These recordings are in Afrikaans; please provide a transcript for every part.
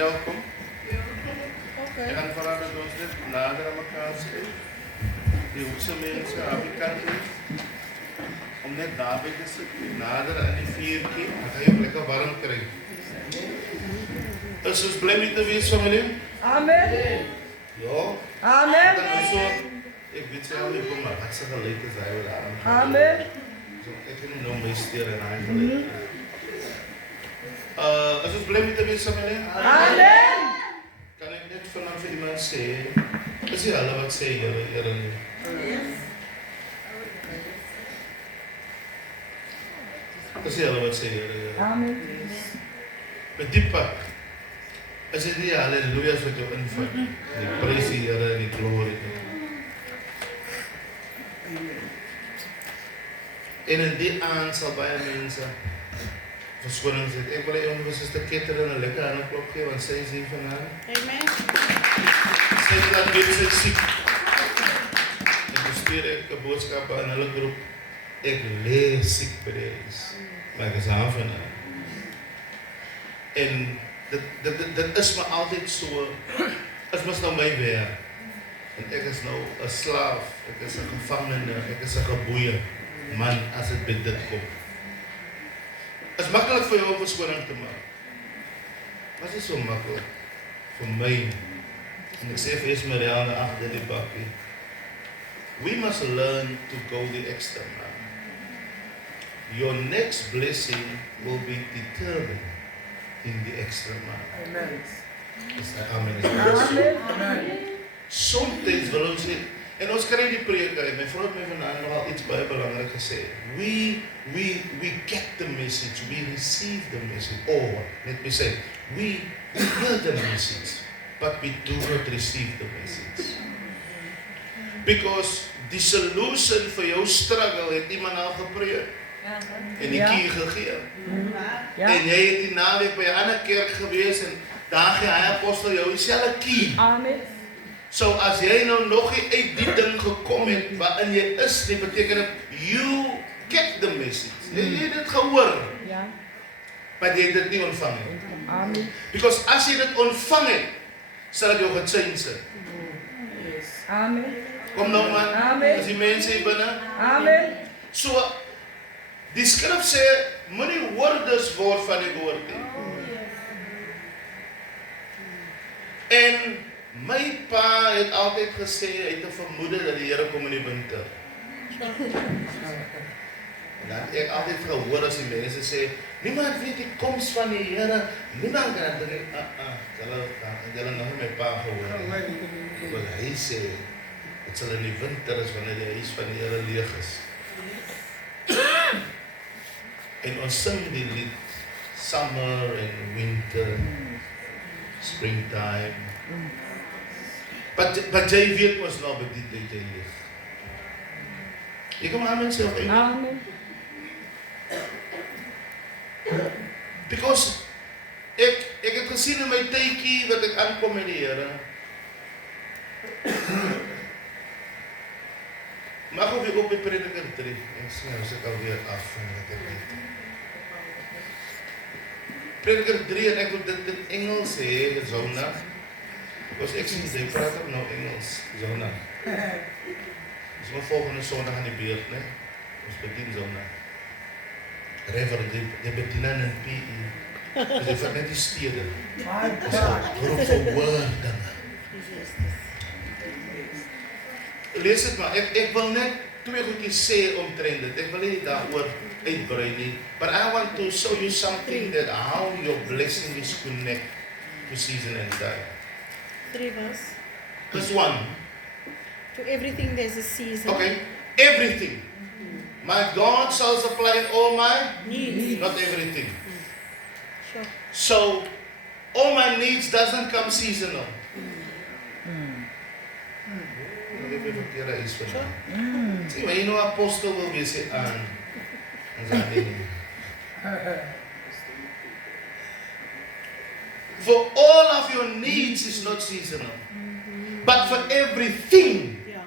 welkom. Ik ga vooral dat ons dit nader aan elkaar schrijven. Die hoekse mensen, Afrikanen, om net daarbij te zitten, nader aan die 4 keer, dan ga je ook lekker warm krijgen. Is ons blij met de wees van meneer? Amen. Ja. Amen. Ik weet zelf niet hoe, maar het is gelijk te zijn we daar. Amen. Ik kan niet nog mee steren en eigenlijk. Is ons blij met de wees van meneer? Amen. Kan ik net vanaf iemand zeggen? Is die alle wat zei jullie niet? Is die alle wat zei jullie? Amen. Met die pak. Is dit die halleluja's wat jou invult? Die prijs die Here en die glorie. En in die aand sal baie mense verskoning sê. Ek wil hê ons Suster Ketterine 'n lekker hande klop gee want sy is hier vanaand. Amen. Sy het laat weet sy is siek. En stuur ek 'n boodskap aan hulle groep. Ek lê siek by die huis. Maar ek is aan vanaand. En dit is maar altyd so. Is mos nou my werk. En ek is nou 'n slaaf. Ek is 'n gevangene. Ek is 'n geboeie man as dit by dit kom. Het is makkelijk voor jou om verskoning te maken. Maar het is zo makkelijk. Voor mij. En ik zeg voor Esmeralda achter die bakkie. We must learn to go the extra mile. Your next blessing will be determined in the extra mile. Amen. Amen. Amen. Sometimes wil ons nie, en ons kry die preek uit. My vrou het my vanaand nogal iets baie belangrik gesê. We get the message, we receive the message. Or, let me say, we hear the message, but we do not receive the message. Because die solution vir jou struggle het iemand al gepreek. En die key gegee. En jy het die naweek by 'n ander kerk gewees en daar gee hy apostel jou dieselfde key. Amen. So as jy nou nog nie uit die ding gekom het waarin jy is, dit beteken you get the message. Jy het dit gehoor, Ja. maar jy het dit nie ontvang nie. Amen. Because as jy dit ontvang het, sal dit jou gechange het. Amen. Kom nou man, Amen. as die mense hier binne. Amen. So, die skrif sê, moenie hoorders word van die woord nie. En my pa het altyd gesê, hy het 'n vermoede dat die Here kom in die winter. En dan het ek altyd gehoor as die mense sê, niemand weet die koms van die Here, niemand kan dit nie. Hulle nog nie my pa gehoor nie. Want hy sê, het sal in die winter is wanneer die huis van die Here leeg is. En ons sing die lied, summer and winter, springtime. But jy weet ons nou by die tyd jy leef. Jy kom aan mense of amen? Amen. Because ek het gesien in my tydjie wat ek aankom met die Here. Mag op jy op by Prediker 3. Ek sê nou sit alweer af van wat ek weet. Prediker 3 en ek wil dit in Engels sê, Zona. Because ek sien jy praat ook nou Engels, Zona. Ons moet volgende Sondag aan die beurt, né? Ons bedien Zona. Reverend, die bediening in PE. Dus jy vat net die stede. Ons roep vir woord. Lees dit maar, ek wil net 2 goedjies sê omtrent dit. Ek wil nie daaroor uitbrei nie. But I want to show you something that how your blessing is connected to season and time. 3 verse. Verse 1. To everything there's a season. Okay, everything. My God shall supply all my Needs. not everything. Sure. So, all my needs doesn't come seasonal. Ek het verkeerde huis vandag. Sê, maar jy nou apostel wil wees hy aan. En sê, nee. For all of your needs is not seasonal. But for everything. Yeah.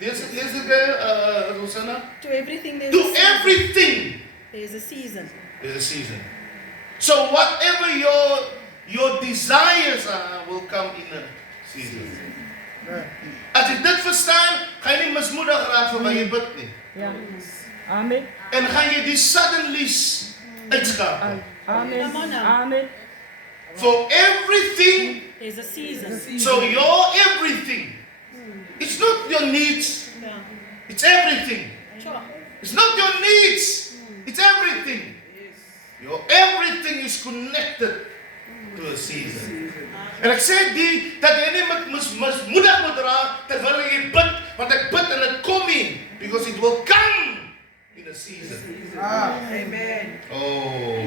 Lees dit, Rosanna? To everything there's To a season. everything. There's a season. There's a season. So whatever your desires will come in a season. As jy dit verstaan, gaan jy nie mismoedig raak vir wat jy bid nie. Ja. Amen. En gaan jy die suddenlies uitskakel. Amen. Come on now. Amen. For everything, There's a season. so your everything. It's not your needs, Yeah. it's everything. Sure. It's not your needs, it's everything. Your everything is connected to a season. En ek sê dat jy nie mismoedig moet raak terwyl jy bid, want ek bid en dit kom nie, because it will come in a season. Amen. Oh,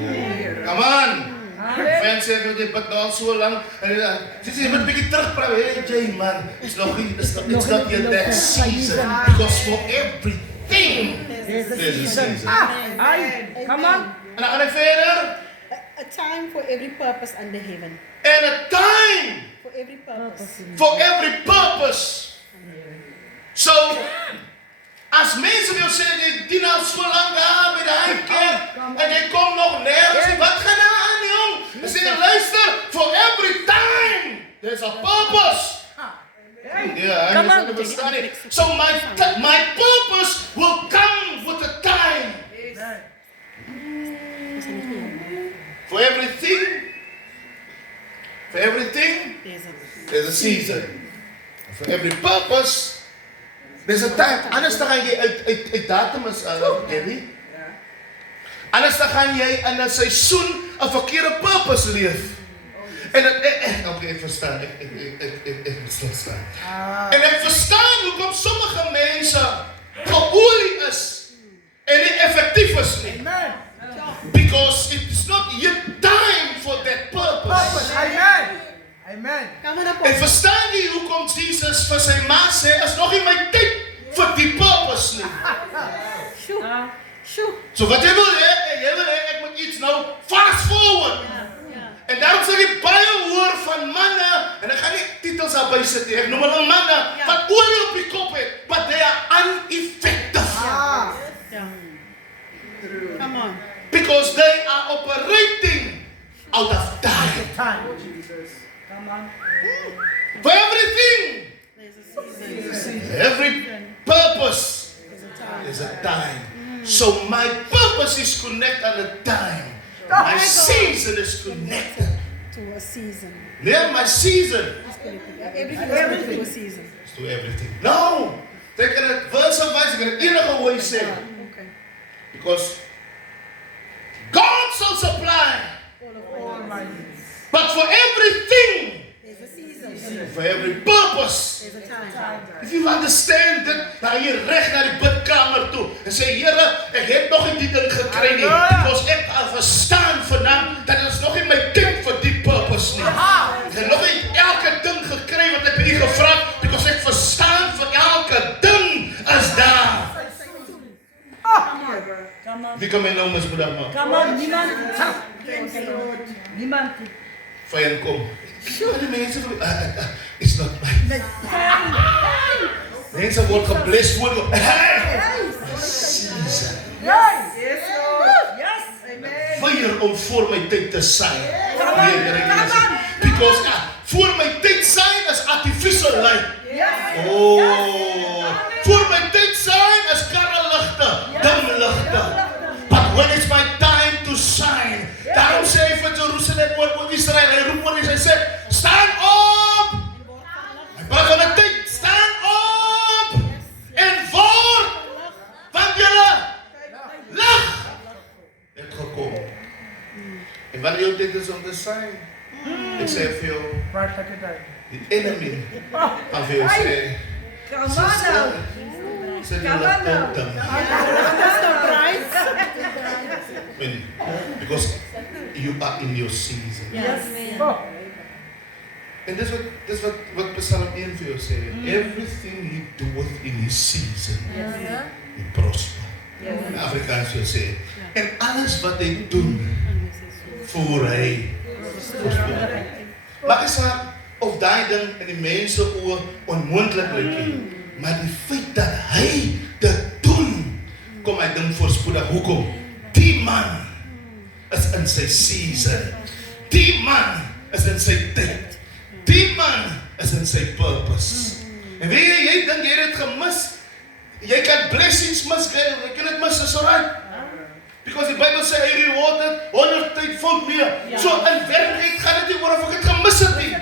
come on. Amen. Fans sê dat jy bid al so lang, en jy sê jy moet 'n bietjie terugpraat. Hey Jay man, it's not yet that season, because for everything There's a there's a season. season. Ay, come on. En dan gaan hy verder, A time for every purpose under heaven. and a time For every purpose. for every purpose. So, as mense wil sê, jy dien al so lang daar by die huiskerk, en jy kom nog nergens nie, wat gaan daar aan, jong? Hy sê, luister, for every time, there's a purpose. Yeah, Come I on. understand it. So my purpose will come with a time. For everything, there's a season. For every purpose, there's a time. Anders dan gaan jy uit datum is, Gary. Anders dan gaan jy in 'n seisoen 'n verkeerde purpose leef. En okay, ek verstaan. Ek verstaan. En ek verstaan hoekom sommige mense geolie is en nie effektief is nie. Because it's not yet time for that purpose. Amen. Amen. Come on up. En verstaan jy hoekom Jesus vir sy ma sê, is nog nie my tyd vir die purpose nie. Shoo. Shoo. So wat jy wil hê, ek moet iets nou fast forward. En daarom sê ek baie hoor van manne, en ek gaan nie titels daarby sit nie, ek noem hulle manne, wat olie op die kop het, but they are ineffective. Yeah. Come on. Because they are operating out of time. Time, Jesus. Come on. For everything, There's a season. every purpose, There's a time. there's a time. So my purpose is connected at a time. My season is connected. To a season. Yeah, my season Everything is connected to a season. is to everything. No! Ek kan dit verse-wise, ek kan dit enige hoe sê. Okay. Because God shall supply, All my needs. but for everything, There's a season. for every purpose. There's a time. If you understand dit, dan jy reg na die bidkamer toe en sê, Here, ek het nog nie die ding gekry nie, because ek al verstaan vanaand dat dit is nog nie my tyd vir die purpose nie. Ek het nog nie elke ding gekry wat ek by U gevra het, because ek verstaan vir elke ding is daar. Come on. Wie kan my nou mismoedig maak? Come on. Niemand. Niemand. Vyand kom. Die mense van it's not my. Mense word gebless word. Season. Yes, Lord. Yes. Amen. Fire om voor my tyd te shine. Come on, come on. Because voor my tyd shine is artificial light. Yes. Oh. Voor my tyd shine is karreligte, dim ligte. But when it's my time to shine, daarom sê hy vir Jerusalem oor Israel, hy roep oor hy sê, stand up! Hy praat van 'n tyd, stand up! En voor, want julle lig het gekom. En wanneer jou tyd is om te shine, ek sê vir jou, Right like a day. die enemy gaan vir jou sê, Come on now. sê die ligte dim. Because you are in your season. Yes. Oh, En dis wat Psalm 1 vir jou sê. Everything he doeth in his season, he prosper. In Afrikaans wil sê. En alles wat hy doen, voor hy prosper. Maak nie saak of daai ding in die mense oor onmoontlik lyk nie. Maar die feit dat hy dit doen, kom hy ding voorspoedig. Hoekom? Die man is in sy season. Die man is in sy tyd. Die man is in sy purpose. En weet jy dink jy het dit gemis? Jy kan blessings mis, jy kan dit mis, is alright. Because die Bible sê, hy rewarded 100-fold meer. So in werklikheid gaan dit nie oor of ek het gemis het nie.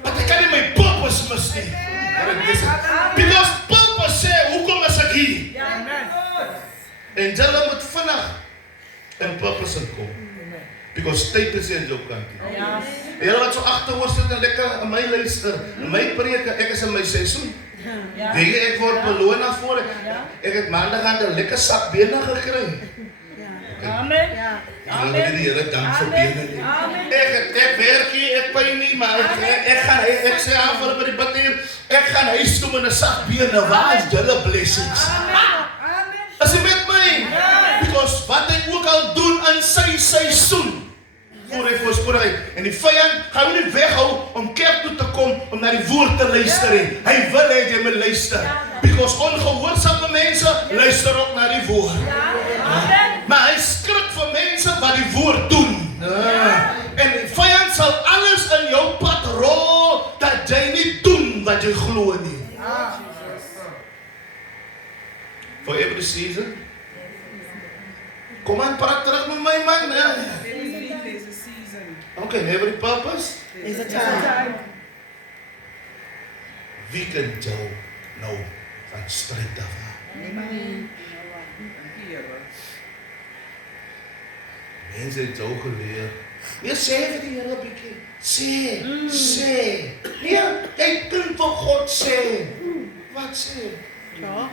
Want ek kan nie my purpose mis nie. Because purpose sê, hoekom is ek hier? En julle moet vinnig in purpose inkom. Because tyd is in jou kant. En julle wat so agteroor sit en lekker in my luister, in my preke, ek is in my seisoen. Weet jy, ek word beloon daarvoor. Ek het maandag aan 'n lekker sak bene gekry. Amen. Ek wil die Here dank vir bene nie. Ek werk hier, ek pyn nie, maar ek sê aan vir by die bidder, ek gaan huis toe met 'n sak bene. Waar is julle blessings? As jy met my, because wat hy ook al doen in sy seisoen, voor hy voorspoedig. En die vyand gaan nie weghou om kerk toe te kom om na die woord te luister nie. Hy wil hê jy moet luister. Because ongehoorsame mense luister ook na die woord. Maar hy skrik vir mense wat die woord doen. En die vyand sal alles in jou pad rol dat jy nie doen wat jy glo nie. For every season. Kom aan, praat terug met my man. There's a season. Okay, every purpose. Is a time. Wie kan jou nou van stryd af? Mense het jou geleer. Nee, sê vir die Here 'n bietjie. Sê. Nee, jy kan vir God sê. Wat sê? Ja.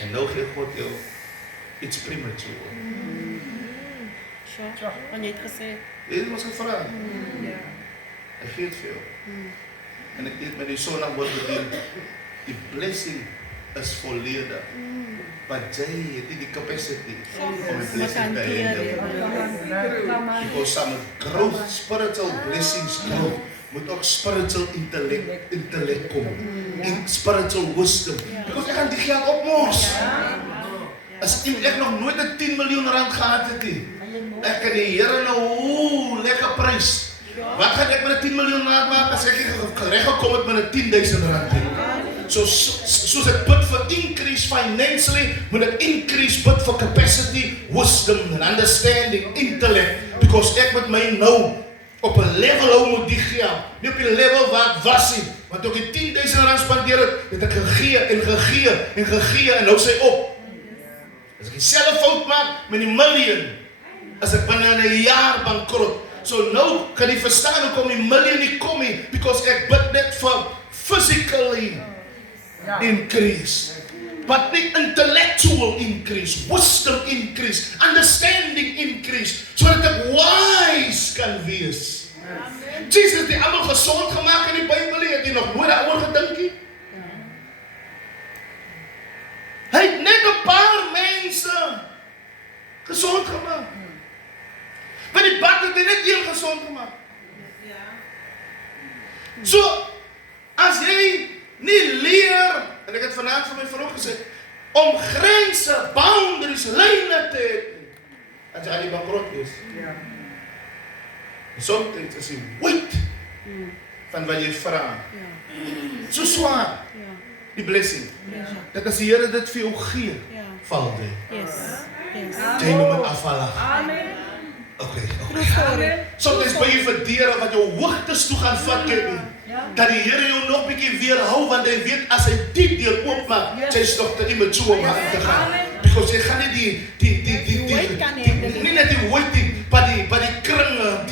En nou gee God jou iets premature. Sure. Want jy het gesê. Jy het ons gevra. Ek gee dit vir jou. En ek het met die Sondag woord gedeel. Die blessing is volledig. Maar jy het nie die capacity om die blessing te handle. Because some growth, spiritual blessings grow, moet ook spiritual intellect kom. En spiritual wisdom. Because ek gaan die geld opmors. As ek nog nooit 'n 10 miljoen rand gehad het nie. Ek kan die Here nou lekker prys. Wat gaan ek met 'n 10 miljoen rand maak as ek reg gekom het met 'n 10,000 rand? Soos ek bid vir increase financially, moet ek increase bid vir capacity, wisdom and understanding, intellect. Because ek met my nou op 'n level hou moet die geld. Nie op die level waar ek was nie. Want toe ek die 10,000 rand spandeer het ek gegee en nou sê op. As ek dieselfde fout maak met die miljoen, as ek binne 'n jaar bankrot. So nou kan jy verstaan hoekom die miljoen nie kom nie, because ek bid net vir physically increase, but the intellectual increase, wisdom increase, understanding increase, sodat ek wise kan wees. Jesus het die almal gesond gemaak in die Bybel, het jy nog nooit daaroor gedink nie? Hy het net 'n paar mense gesond gemaak. Maar die bad het net een gesond gemaak. So, as jy nie leer, en ek het vanaand vir my vrou gesê, om grense, boundaries, lyne te hê, as jy aan die bankrot is. Soms is die weight van wat jy vra. So swaar, die blessing. Dat as die Here dit vir jou gee, val jy. Jy moet met afval. Amen. Okay. Soms by jy vir deure wat jou hoogtes toe gaan vat, dat die Here jou nog bietjie weerhou, want hy weet as hy die deur oopmaak, sy's nog te immature om aan te gaan. Because jy gaan nie nie net die weight, maar die kringe,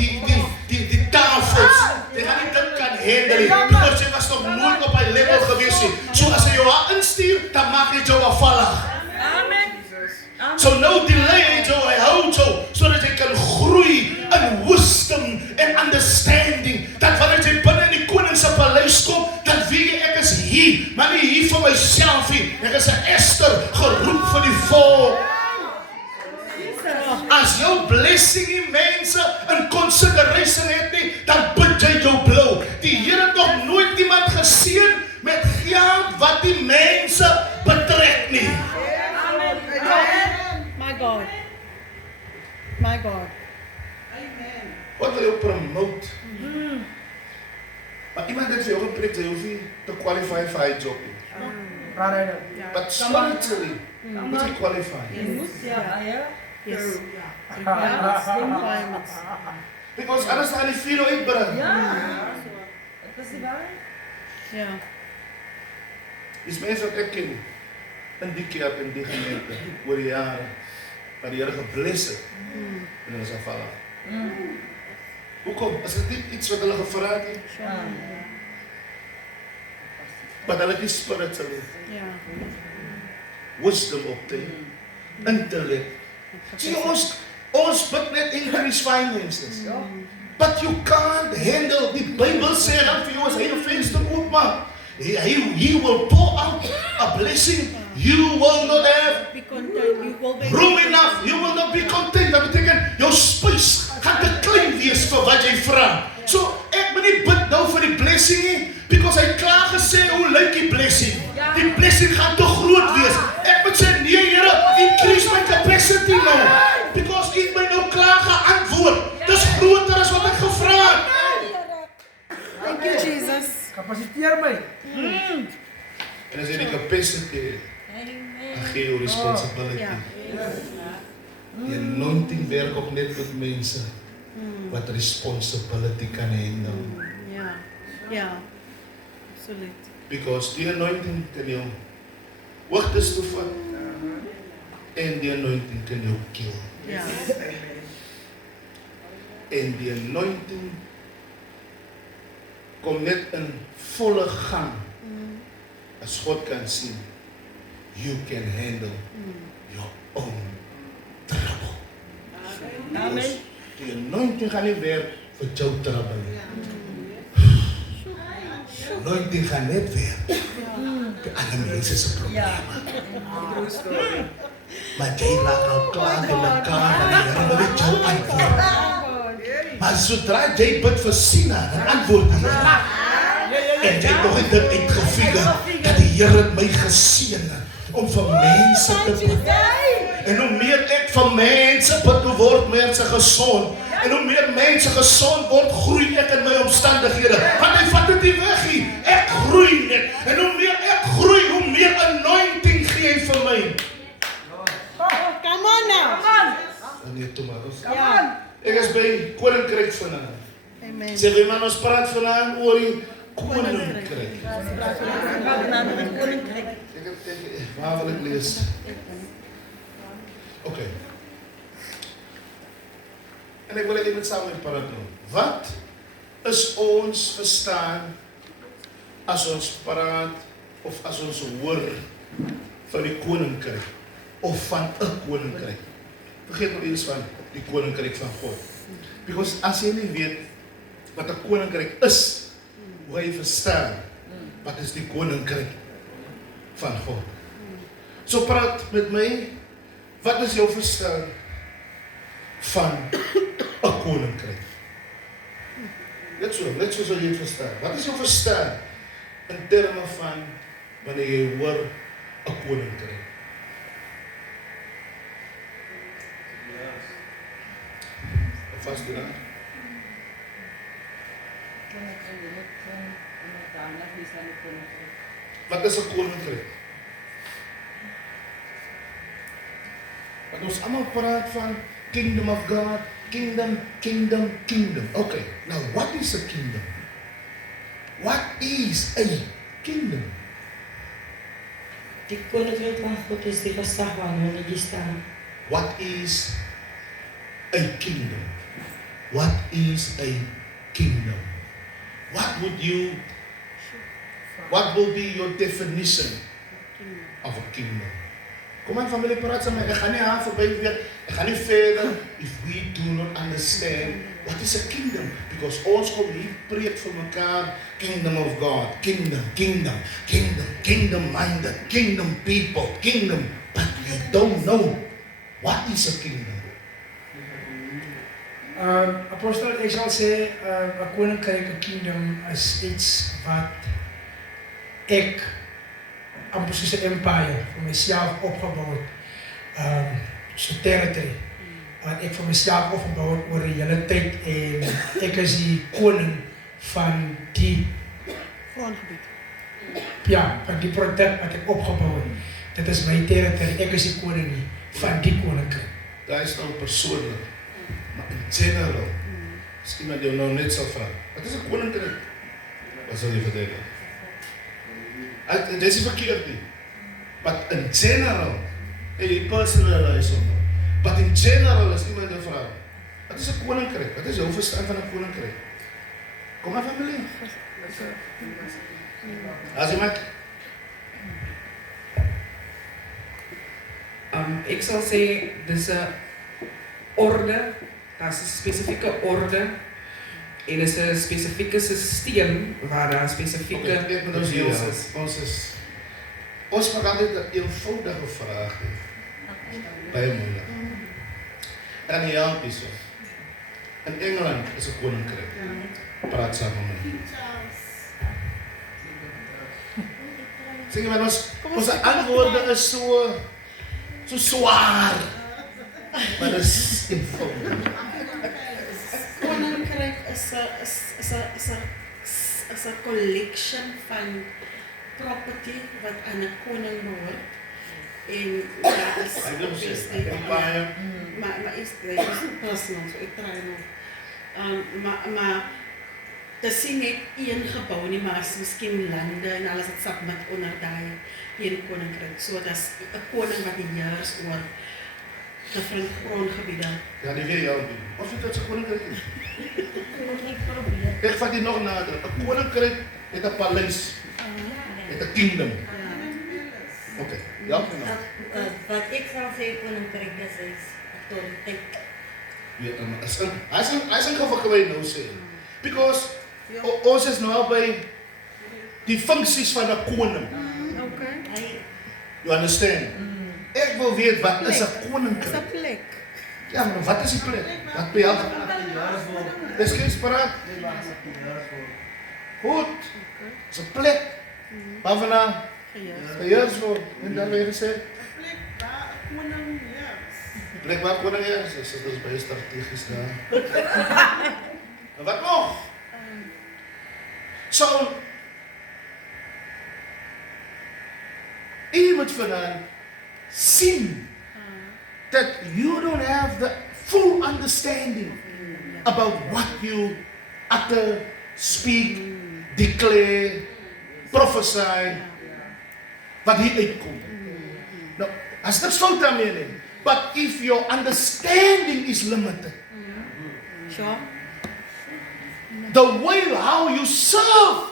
die tafels, jy gaan nie dit kan handle, because jy was nog nooit op hy level gewees nie. So as hy jou haar instuur, dan maak jy jou afvallig. Amen. So no delay, hy hou jou, sodat jy kan groei in wisdom en understanding. Dat wanneer jy binne in die koning se paleis kom, dan weet jy ek is hier, maar nie hier vir myself nie. Ek is 'n Esther, geroep vir die volk. As jou blessing nie mense in consideration het nie, dan bid jy jou blou. Die Here het nog nooit iemand geseën met geld wat die mense betrek nie. My God. God wil jou promote. Maar iemand het vir jou gepreek, jy hoef nie te qualify vir hy job nie. But spiritually, moet jy qualify. Yes. Requirements. Because anders gaan die vuur uitbring. Ja. Dis mense wat ek ken, in die kerk, in die gemeente, oor die jare, wat die Here gebless het, en hulle is afvallig. Hoekom? Is dit nie iets wat hulle gevra het nie? Maar hulle het die spiritually, Ja. wisdom op te, intellect. Sien, ons bid net increase finances. But you can't handle, die Bible sê dat vir jou as hy jou venster oopmaak, he will pour out a blessing. You will not have Be content. You will be room enough. You will not be content. Dat beteken, jou spys gaan te klein wees vir wat jy vra. So, ek moet nie bid nou vir die blessing nie, because hy klaar gesê hoe lyk die blessing. Die blessing gaan te groot wees. Ek moet sê, nee Here, increase my capacity nou. Because hy het my nou klaar geantwoord. Dis groter as wat ek gevra het. Thank you, Jesus. Kapasiteer my. En as jy die capacity het, dan gee jou responsibility. Ja. Die anointing werk ook net met mense wat responsibility kan handle. Ja. Ja. Absoluut. Because die anointing kan jou hoogtes toe vat en die anointing kan jou kill. Ja. En die anointing kom net in volle gang as God kan sien. You can handle your own trouble. Amen. Die anointing gaan nie werk vir jou trouble nie. Die anointing gaan net werk vir ander mense se probleme. Maar jy laat nou klaar in mekaar en die Here wil net jou antwoord. Maar sodra jy bid vir Sina, dan antwoord die Here. En jy het nog nie dit uitgefigure dat die Here my geseën het om vir mense te bid. En hoe meer ek vir mense bid, hoe word mense gesond. En hoe meer mense gesond word, groei ek in my omstandighede. Want hy vat dit nie weg nie. Ek groei net. En hoe meer ek groei, hoe meer anointing gee hy vir my. Come on now. Nee, toe maar. Ja. Ek is by Koninkryk vanaand. Amen. Sê wie man ons praat vanaand oor die Koninkryk. Waar wil ek lees? Oké. En ek wil net met saam met praat nou. Wat is ons verstaan as ons praat of as ons hoor van die Koninkryk of van 'n Koninkryk? Vergeet nou eens van die Koninkryk van God. Because as jy nie weet wat 'n Koninkryk is, hoe jy verstaan wat is die Koninkryk van God. So praat met my, wat is jou verstaan van 'n Koninkryk? Net so sal jy het verstaan. Wat is jou verstaan in terme van wanneer jy hoor 'n Koninkryk? Vast doen, hè? Wat is 'n Koninkryk? Want ons almal praat van Kingdom of God, Kingdom. Okay, now what is a kingdom? What is a kingdom? Die Koninkryk van God is die gesag waaronder jy staan. What is a kingdom? What is a kingdom? What will be your definition of a kingdom? Kom aan familie, praat saam met my. Ek gaan nie aan verby weet. Ek gaan nie verder if we do not understand what is a kingdom. Because ons kom hier preek vir mekaar kingdom of God, kingdom minded, kingdom people, kingdom, but you don't know what is a kingdom. Apostel, ek sal sê 'n koninkryk, 'n kingdom is iets wat ek amper soos 'n empire vir myself opgebou het. So territory. wat ek vir myself opgebou het oor die hele tyd en ek is die koning van die Grondgebied. ja, van die produk wat ek opgebou het. Dit is my territory. Ek is die koning nie van die koninkryk. Daar is nou persoonlijk. Maar in general, as iemand jou nou net sal vra, wat is 'n koninkryk? Wat sal jy verduidelik? Dit is nie verkeerd nie. But in general, en jy personalize hom. But in general, as iemand jou vra, wat is 'n koninkryk? Wat is jou verstand van 'n koninkryk? Kom maar familie. As iemand Ik zal zeggen, dus orde, dat is een specifieke orde. En is een specifieke systeem waar daar specifieke ek moet ons hier reëls help. is. Ons vra altyd 'n eenvoudige vraag. Baie moeilik. En die help hierso. In Engeland is 'n koninkryk. Praat saam met my. Sê maar ons antwoorde is so swaar. Maar dit is eenvoudig. Koninkryk is 'n collection van property wat aan 'n koning behoort. En daar is Ek wil sê, obviously- baie maar is personal, so ek try nou. Maar dit is nie net een gebou nie, maar is miskien lande en alles wat submit onder daai een koninkryk. So dat is 'n koning wat die heers oor different grondgebiede. Ja, die weer jou doen. Of dit is 'n koninkryk is. Ek vat dit nog nader. 'n Koninkryk het 'n paleis, het 'n kingdom. Okay. Ja. Wat ik zou zeggen, koninkrijk, dat is autoriteit. Ja, hy is ingewikkeld nou sê. Because ons is nou by die funksies van 'n koning. Okay. You understand? Ek wil weet wat is 'n Is koninkryk? 'n plek. Ja, maar wat is die plek? Wat behels? Dis geen spraak. Goed. Dis 'n plek. Waarna geheers word. En dan weer gesê, plek waar koning is. Dit is baie strategies daar. En wat nog? So, jy moet vandaan sien that you don't have the full understanding about what you utter, speak, declare, prophesy, wat hier uitkom. Nou, as niks fout daarmee nie. But if your understanding is limited, Sure. the way how you serve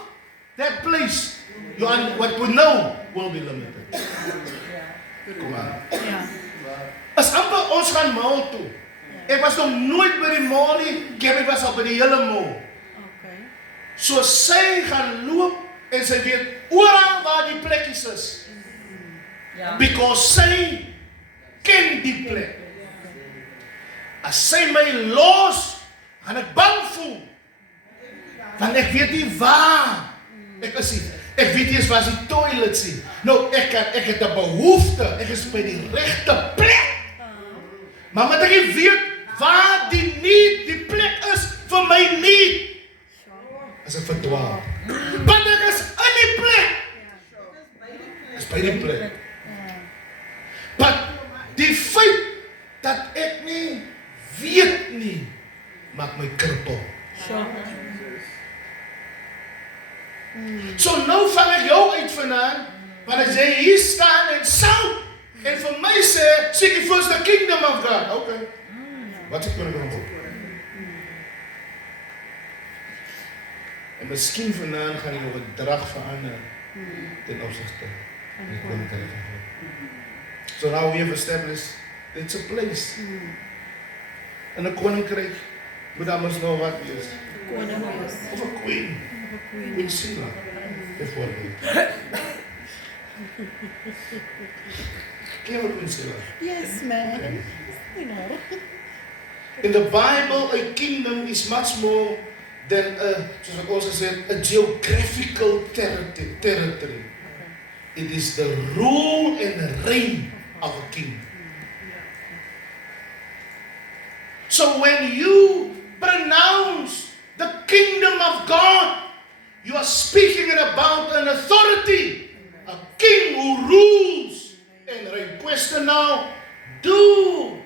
that place, what we know will be limited. Kom aan. Ja. As amper ons gaan mall toe. Ek was nog nooit by die mall nie, Gabby was al by die hele mall. Okay. So sy gaan loop en sy weet oral waar die plekkies is. Because sy ken die plek. As sy my los, gaan ek bang voel. Want ek weet nie waar ek is nie. Ek weet nie eens waar die toilets nie. Nou, ek het 'n behoefte. Ek is by die regte plek. Maar moet ek weet waar die plek is vir my need. As ek verdwaal. Want ek is in die plek. Is by die plek. But die feit dat ek nie weet nie, maak my krippel. Sure. So nou vang ek jou uit vanaand, want as jy hier staan en sout, en vir my sê, seek ye first the kingdom of God. Okay. Wat ek kan doen? En miskien vanaand gaan jy jou gedrag verander ten opsigte van die koninkryk van God. So now we have established it's a place. In 'n koninkryk moet daar mos nou wat wees. Koning wees. Of 'n queen. Queen Sila. Bijvoorbeeld. Ken je wat Queen Sila? Yes, man. You know. In the Bible, a kingdom is much more than soos ek ons gesê het, a geographical territory. It is the rule and the reign of a king. So when you pronounce the kingdom of God, you are speaking about an authority, a king who rules. En request now, do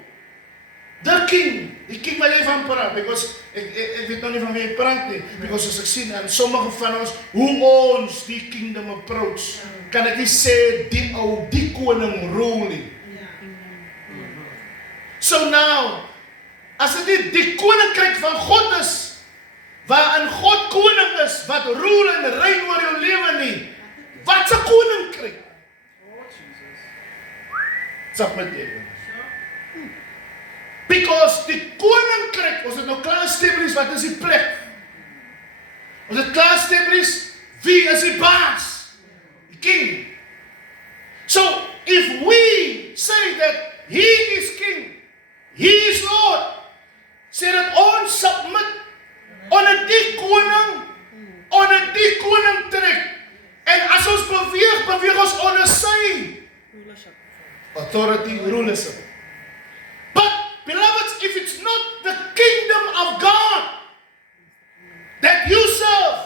the king. Die king waar jy van praat, because ek weet nog nie van wie jy praat nie, because as ek sien aan sommige van ons, hoe ons die kingdom approach, kan ek nie sê die koning rule nie. So now, as dit nie die koninkryk van God is, waarin God koning is, wat rule en reign oor jou lewe nie, wat 'n koninkryk? Sap met jy. Because die koninkryk, ons het nou klaar establish wat is die plek. Ons het klaar establish wie is die baas, die king. So if we say that he is king, he is Lord, sê dat ons submit onder die koning trek. En as ons beweeg ons onder sy authority, rulership. But beloveds, if it's not the kingdom of God that you serve,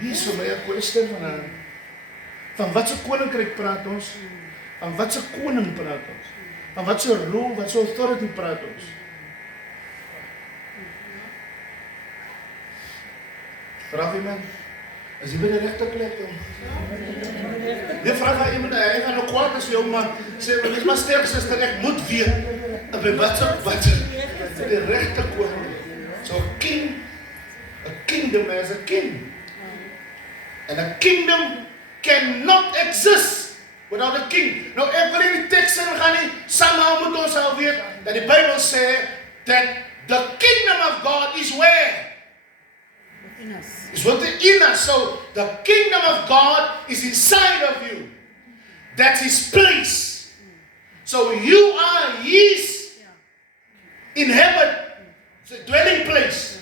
hier is vir my 'n kwestie van wat se koninkryk praat ons? Van wat se koning praat ons? Van wat se rule, wat se authority praat ons? Vraag iemand, is jy by die regte plek? Nee, vraag aan iemand, hy gaan nog kwaad as jou, maar sê, maar dis maar sterk, sister, ek moet weet, wat die regte koning. So a kingdom is a king. And a kingdom cannot exist without a king. Nou, ek wil in die tekst gaan nie, somehow moet ons al weet, dat die Bible sê, that the kingdom of God is where? It's within us. So the kingdom of God is inside of you. That's his place. So you are his inhabit, dwelling place.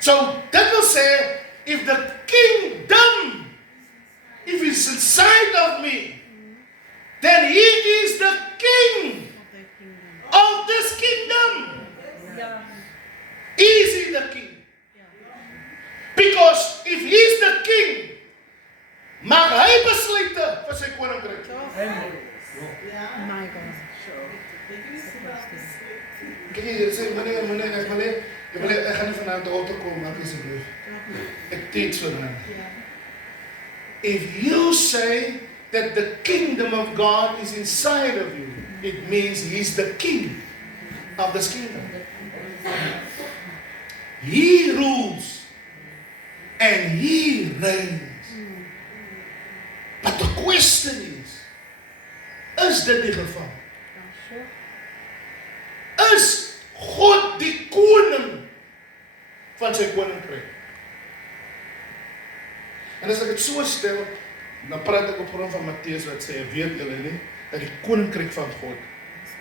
So that will say, if the kingdom, if it's inside of me, then he is the king of this kingdom. Is he the king? Because if he's the king, maak hy besluite vir sy koninkryk. My God. Kyk jy sê meneer, ek gaan nie vanaand auto kom maak asseblief. Ek teach vanaand. If you say that the kingdom of God is inside of you, it means he's the king of this kingdom. He rules. And he reigns. But the question is dit die geval? Is God die koning van sy koninkryk? En as ek dit so stel, dan praat ek op grond van Matteus wat sê, weet julle nie, dat die koninkryk van God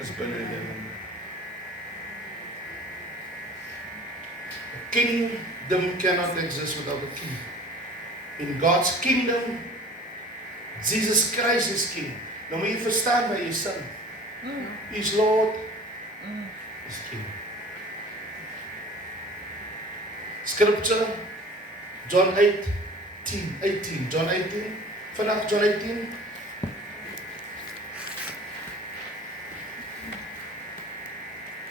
is binne julle. Kingdom cannot exist without a king. In God's kingdom, Jesus Christ is king. Nou moet jy verstaan by jy sing. He's Lord, he's king. Scripture, John 18. John 18. Vanaf John 18.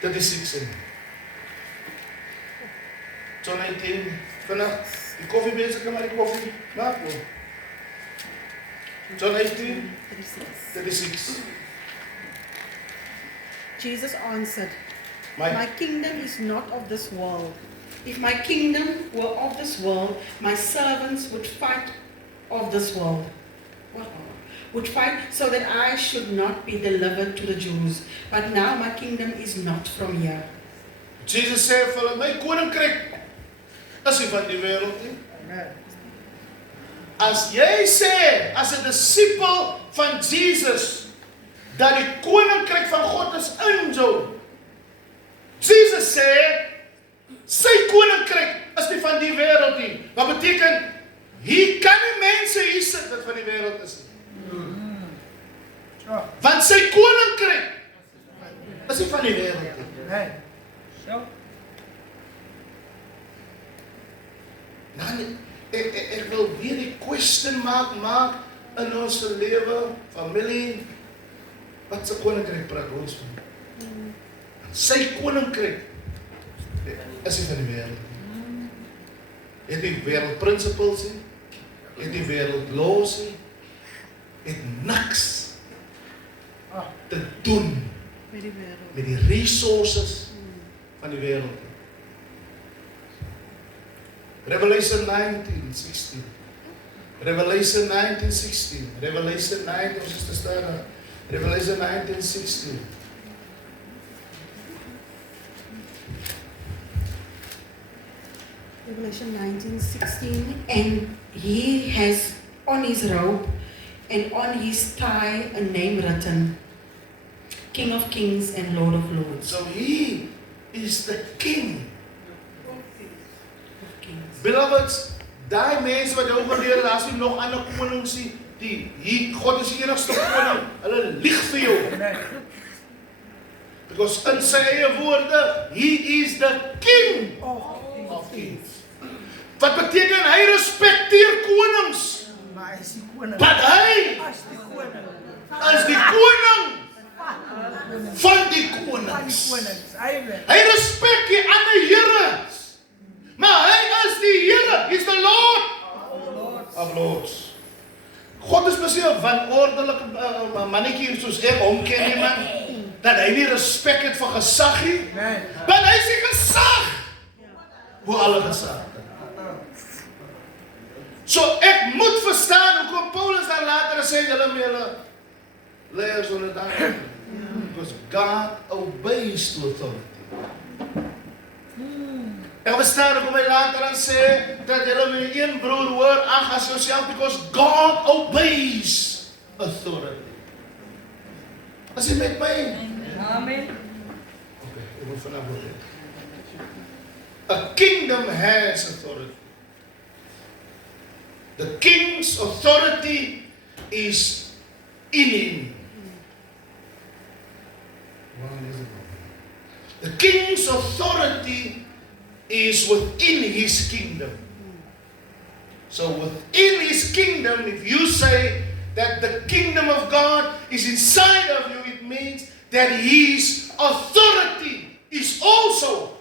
Dat is 6. John 18, vanaf die koffie bezig, maar die koffie maak nou. John 18, 36. Jesus answered, My My kingdom is not of this world. If my kingdom were of this world, my servants would fight of this world. Would fight so that I should not be delivered to the Jews. But now my kingdom is not from here. Jesus sê vir hulle, my koninkryk is nie van die wêreld nie. As jy sê, as 'n disipel van Jesus, dat die koninkryk van God is in jou. Jesus sê, sy koninkryk is nie van die wêreld nie. Wat beteken, hier kan nie mense hier sit wat van die wêreld is nie. Want sy koninkryk van die wêreld nie. Nee. Zo. Nou, ek wil weer die question maak in ons lewe, familie. Wat se koninkryk praat ons van? Sy koninkryk is nie van die wêreld nie. Het die wêreld principles nie, het die wêreld laws nie, het niks te doen Met die wêreld. met die resources van die wêreld nie. Revelation 19:16. Revelation 19:16. Revelation 19, ons is te staan. Revelation 19:16. Revelation 19:16, and he has on his robe and on his thigh a name written, King of Kings and Lord of Lords. So he is the king. Of kings. Beloveds, daai mense wat jou geleer het, as jy nog ander konings sien, God is die enigste koning, hulle lieg vir jou. Nee. Because in sy eie woorde, he is the king Oh, of kings. Wat beteken hy respekteer konings? maar hy is die koning. Want hy As die koning. is die koning van die Van die konings. konings. Amen. Hy respek die ander here. Maar hy is die Here, he's the Lord of Lords. God is mos nie 'n wanorddelike mannetjie soos ek hom ken nie, man. Dat hy nie respek het vir gesag nie. Nee. Want hy is die gesag hoe alle gesag. So ek moet verstaan hoekom Paulus dan later sê julle met julle leiers onderdanig. Because God obeys to authority. Ek verstaan hoekom hy later dan sê dat julle met een broer hoor ag as jouself, because God obeys authority. As jy met my Amen. okay, ek moet vanaf word. A kingdom has authority. The king's authority is in him. The king's authority is within his kingdom. So within his kingdom, if you say that the kingdom of God is inside of you, it means that his authority is also,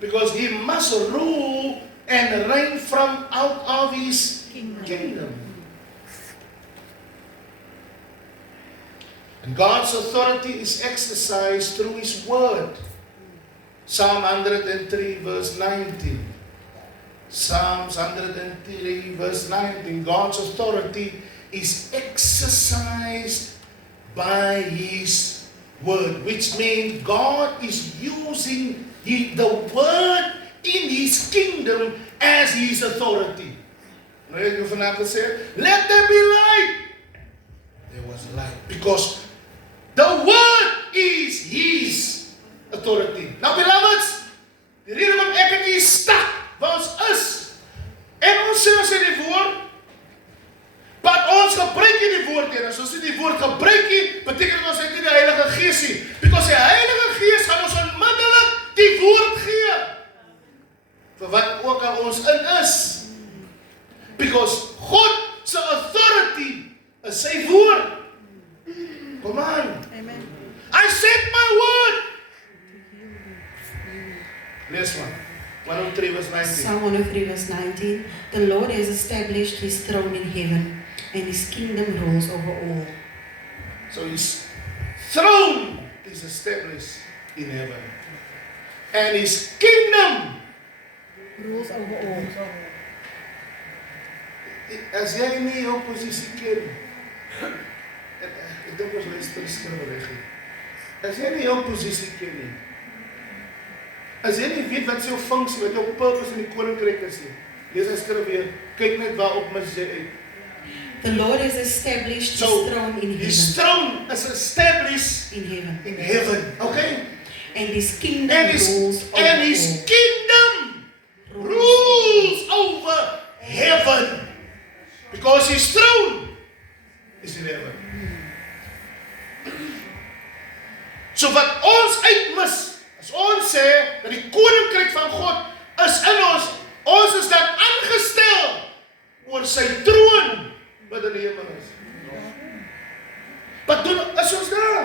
because he must rule and reign from out of his kingdom. And God's authority is exercised through his word. Psalm 103 verse 19. Psalms 103 verse 19. God's authority is exercised by his word, which means God is using the word in his kingdom as his authority. Nou het jy vanavond gesê, let there be light. There was light because the word is his authority. Now beloveds, die rede waarom ek en jy stak waar ons is, en ons sê ons het die woord, maar ons gebruik nie die woord nie. As ons nie die woord gebruik nie, beteken ons het nie die Heilige Gees nie. Because die Heilige Gees gaan ons onmiddellik die woord gee, vir wat ook al ons in is. Because God se authority is sy woord. Come on. Amen. I sent my word. Lees maar. 103 verse 19. Psalm 103 verse 19. The Lord has established his throne in heaven, and his kingdom rules over all. So his throne is established in heaven. And his kingdom, Rules over all. as jy nie jou posisie ken, ek dink ons luister skrif reg. As jy nie jou posisie ken nie, as jy nie weet wat jou funksie, wat jou purpose in die koninkryk is nie, lees hy skrif weer, kyk net waarop mis jy uit. The Lord has established So, his throne in his heaven. throne is established In heaven. in heaven, okay? And his kingdom And rules over his all. kingdom rules over heaven. Because his throne is in heaven. So wat ons ons uitmis, as ons sê dat die koninkryk van God is in ons is dan aangestel oor sy troon wat in die hemel is. Wat doen is ons daar?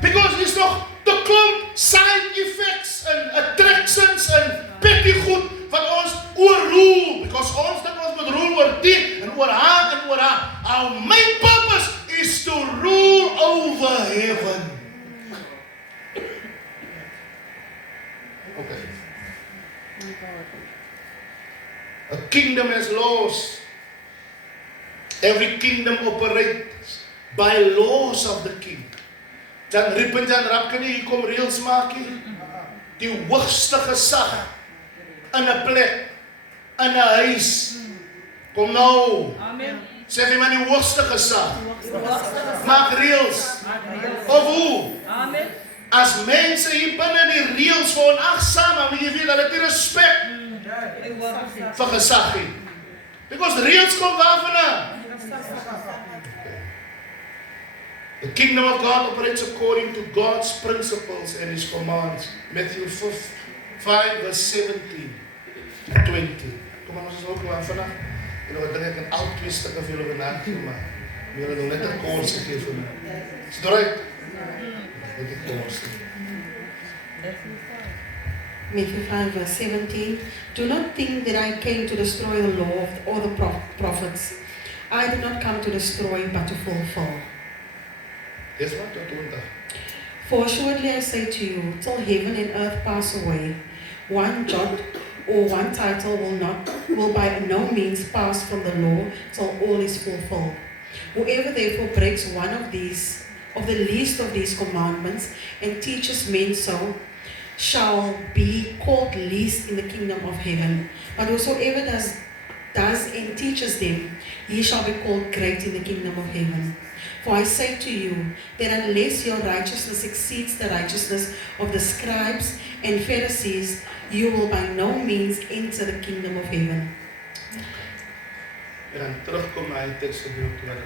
Because is nog te klomp side effects en attractions en petty goed wat ons oorroel. Because ons dink ons moet roel oor dit en oor haar en oor haar. Our main purpose is to rule over heaven. Okay. A kingdom has laws. Every kingdom operates by laws of the king. Jan Rip en Jan Rap kan nie hier kom reels maak nie. Die hoogste gesag in 'n plek, in 'n huis. Kom nou. Amen. Sê vir my die hoogste gesag. Maak reels. Of hoe? Amen. As mense hier binne die reels veronagsaam, dan moet jy weet hulle het nie respek vir gesag nie. Because reels kom waarvan? The kingdom of God operates according to God's principles and His commands. Matthew 5 verse 17 and 20. Kom aan, ons is ook waar vandag. En wat dink ek in al twee stukke vir julle vanaand gemaak. Julle het net 'n koers gegee vir my. Is dit reg? Net 'n koers. Matthew 5 verse 17. Do not think that I came to destroy the law or the prophets. I did not come to destroy but to fulfill. Dis wat tot 20. For assuredly I say to you, till heaven and earth pass away, one jot or one title will by no means pass from the law till all is fulfilled. Whoever therefore breaks one of the least of these commandments, and teaches men so, shall be called least in the kingdom of heaven. But whosoever does and teaches them, he shall be called great in the kingdom of heaven. For I say to you that unless your righteousness exceeds the righteousness of the scribes and Pharisees, you will by no means enter the kingdom of heaven. En dan terugkom na die teksgedeelte wat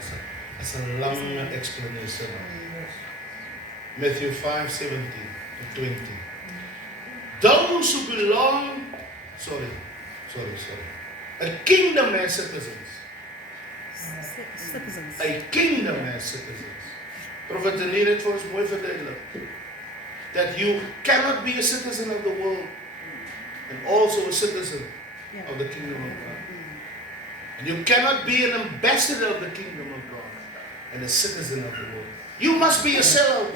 as 'n lange explanation. Matthew 5:17 to 20. Those who belong, sorry. A kingdom has citizens. A kingdom has citizens. Prophet Daniel het vir ons mooi verduidelik that you cannot be a citizen of the world and also a citizen of the kingdom of God. And you cannot be an ambassador of the kingdom of God and a citizen of the world. You must be a sellout.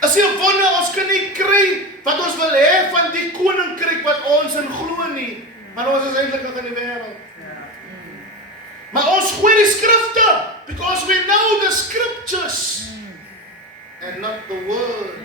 As jy wonder, ons kan nie kry wat ons wil hê van die koninkryk wat ons in glo nie. Maar ons is eintlik nog in die wêreld. Maar ons gooi die skrifte because we know the scriptures and not the word.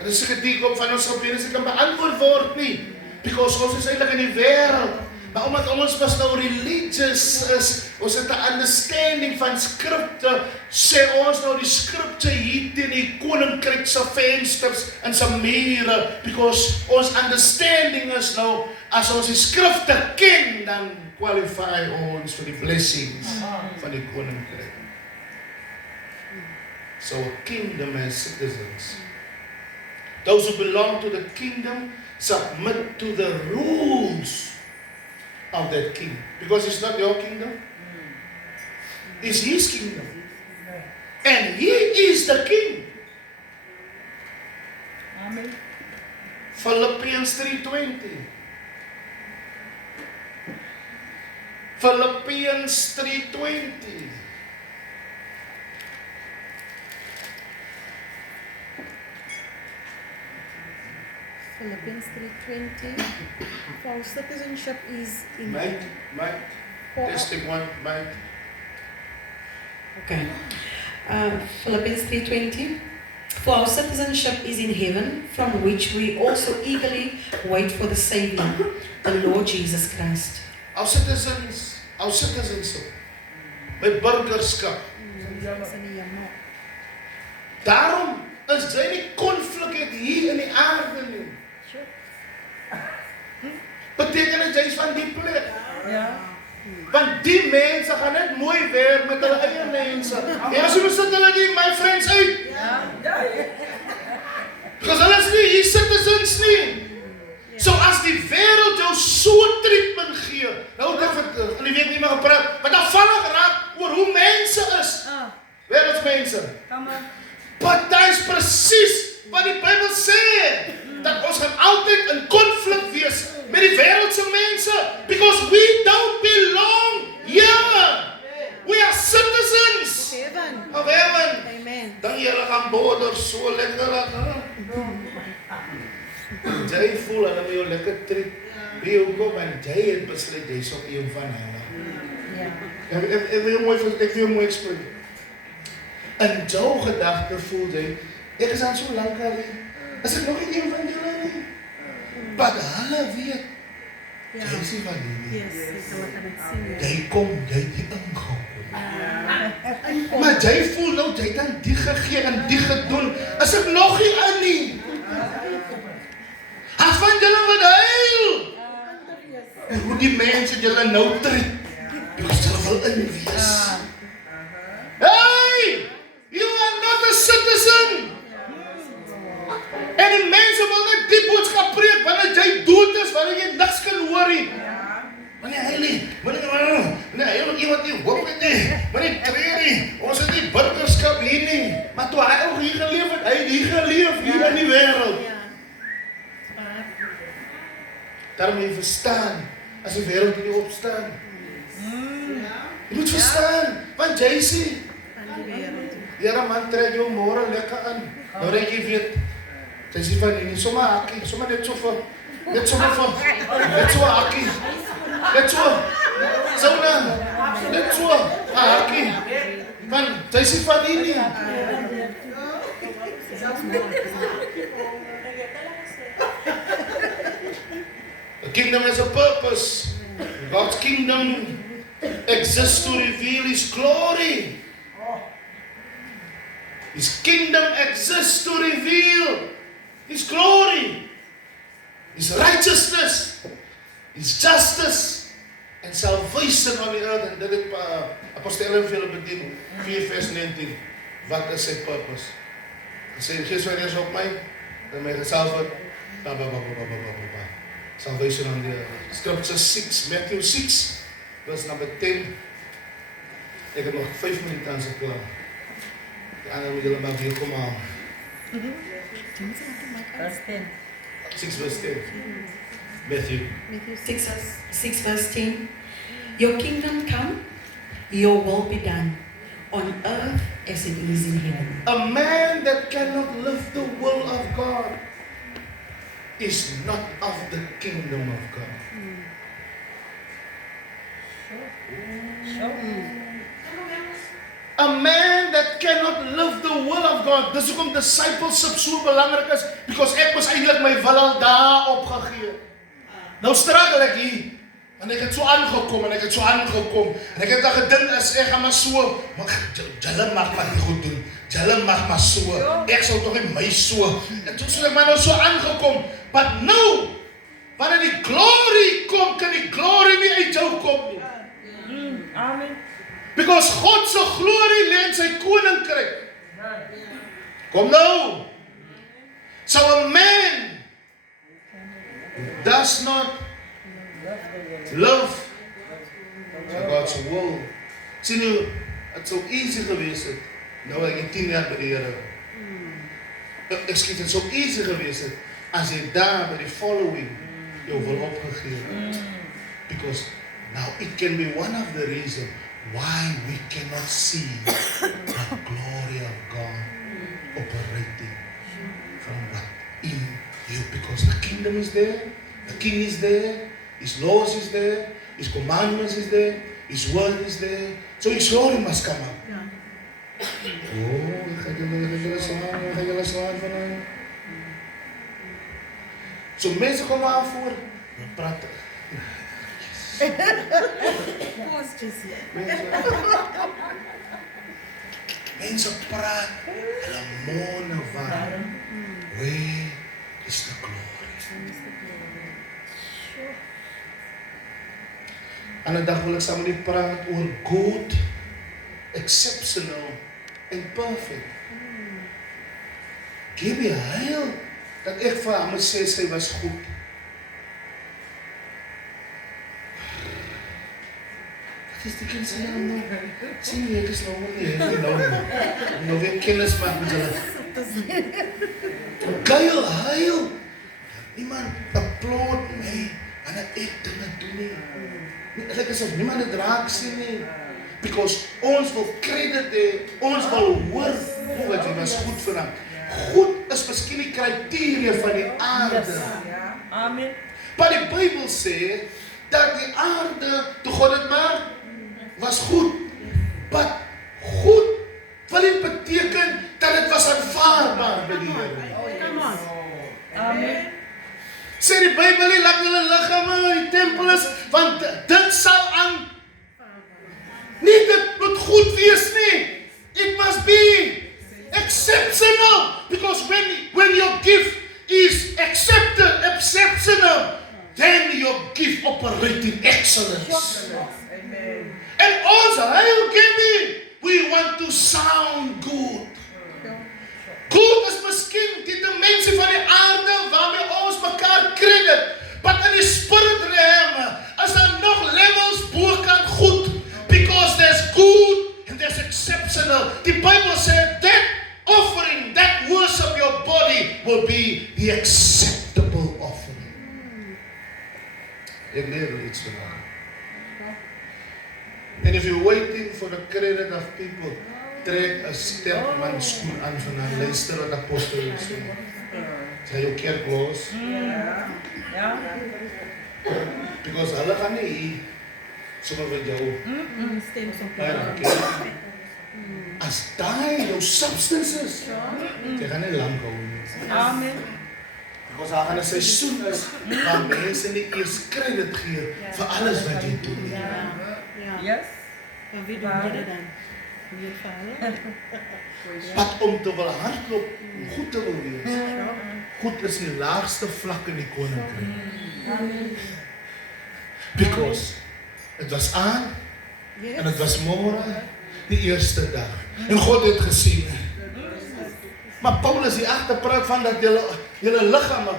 En as ek dit kom van ons op wees, ek kan beantwoord word nie because ons is eintlik in die wêreld. Maar omdat ons was nou religious is, ons het 'n understanding van skrifte, sê ons nou die skrifte hier teen die koninkryk se vensters en se mure, because ons understanding is nou, as ons die skrifte ken, dan qualify ons vir die blessings van die koninkryk. So a kingdom has citizens. Those who belong to the kingdom submit to the rules of that king, because it's not your kingdom, it's his kingdom, and he is the king. Amen. Philippians 3:20. Philippians 3:20. Philippians 3:20. For our citizenship is in Mate, For testing one, mate. Okay. Philippians 3:20. For our citizenship is in heaven, from which we also eagerly wait for the Savior, the Lord Jesus Christ. Our citizenship, my burgerskap. Daarom is jy nie konflik hier in die aarde nie. Beteken dit jy is van die plek? Ja. Want die mense gaan net mooi werk met hulle eie mense. En as jy sit hulle nie my friends uit. Because hulle is nie hier citizens nie. So as die wêreld jou so treatment gee, nou het ek in die week nie meer gepraat, maar dan val ek raak oor hoe mense is. Wêreldsmense. Party is presies wat die Bybel sê, dat ons gaan altyd in konflik wees met die wêreldse mense, because we don't belong here. We are citizens of heaven. Amen. Dan julle gaan border so lekker laat. Jy voel hulle wil jou lekker treat. Wie hoekom en jy het besluit jy's op een van hulle. Ek wil jou mooi explain. In jou gedagte voel jy, ek is al so lank al hier. Is ek nog nie een van julle nie? Maar hulle weet, jy is nie van die nie. Jy kom, jy die ingekom. Maar jy voel nou, jy het aan die gegee en die gedoen. Is ek nog nie in nie? As van julle wat huil. En hoe die mense julle nou trek, because julle wil in wees. Hey! You are not a citizen. En die mense wil net die boodskap preek, wanneer jy dood is, wanneer jy niks kan hoor nie. Wanneer hy nie, wanneer iemand nie hoop het nie, wanneer tree nie, ons het nie burgerskap hier nie. Maar toe hy ook hier geleef het, hy het hier geleef, hier in die wêreld. Daarom moet jy verstaan, as die wêreld nie opstaan. Jy moet verstaan, want jy sê, Here man, trek jou môre lekker in. Nou dat jy weet, jy sê van nie, sommer hakkie, sommer net so vir, net so hakkie, net so dan, net so, hakkie. Want jy sê van nie. The kingdom has a purpose. God's kingdom exists to reveal His glory. His kingdom exists to reveal His glory, His righteousness, His justice, and salvation on the earth. En dit het Apostel veel bedien, 4 vers 19. Wat is sy purpose? Hy sê, gees wat eers op my, en my gesalf het, salvation on the earth. Scripture 6, Matthew 6, verse number 10. Ek het nog 5 minute aan sy klaar. Die ander moet julle maar weer kom haal. 6 verse 10. Matthew. 6 verse 10. Your kingdom come, your will be done, on earth as it is in heaven. A man that cannot live the will of God is not of the kingdom of God. A man that cannot live the will of God. Dis hoekom discipleship so belangrik is, because ek was eintlik my wil al daar opgegee. Nou struggle ek hier. En ek het so aangekom en ek het dan gedink as ek gaan maar so, julle mag maar nie goed doen. Julle mag maar so. Ek sou tog nie my so. En toe sê ek maar nou so aangekom. But nou, wanneer die glory kom, kan die glory nie uit jou kom nie. Amen. Because God se glorie lê in sy koninkryk. Kom nou. So a man does not love God's will. Sien jy, het so easy gewees het. Nou ek het 10 jaar by die Here. Excuse, het so easy gewees het as jy daar by die following jou wil opgegee het. Because now it can be one of the reasons why we cannot see the glory of God operating from in you, because the kingdom is there, the king is there, His laws is there, His commandments is there, His word is there, so His glory must come up. Oh, ga julle slaan van. So mense kom maar voor, praat. Mense praat, hulle mone warm. Where is the glory? Ander dag wil ek saam met u praat oor good, exceptional en perfect. Gee my heil dat ek vir haar moet sê sy was goed. Wat is die kind sê nou? Sien jy, ek is nou nou weer kennis maak met julle. Geil, heil. Niemand applaud my en ek dinge doen nie. Ek is of niemand het raak sien nie. Because ons wil credit hê, ons wil hoor wat jy was goed vir hom. Goed is miskien die kriteria van die aarde. Amen. Maar die Bybel sê dat die aarde, toe God het maak, was goed. Maar goed wil nie beteken dat dit was aanvaarbaar by die Here. Come on. Amen. Sê die Bybel nie, laat julle liggame in die tempel is, want dit sal aan. Nie dit moet goed wees nie. It must be exceptional. Because when your gift is exceptional, then your gift operates in excellence. Amen. And also, we want to sound good. Good is miskien die dimensie van die aarde waarmee ons mekaar credit. But in die spirit realm is daar nog levels bokant goed. Because there's good and there's exceptional. Die Bible said that offering, that worship your body will be the acceptable offering. Ek leer iets vandaag. And if you're waiting for the credit of people, trek 'n sterk man skoen aan van haar. Luister wat apostel sê. Sy jou kerk los. Ja. Because hulle gaan nie hier sommer met jou Stem so. as daai jou substances. Jy gaan nie lank hou nie. Amen. Because daar gaan 'n seisoen is waar mense nie eers credit gee vir alles wat jy doen nie. Ja. Yes. En wie doen dit dan? Wie vader? Wat om te wil hardloop, om goed te wil wees. Goed is die laagste vlak in die koninkryk. Because het was aan en het was môre die eerste dag. En God het gesien. Maar Paulus die agter praat van dat julle liggame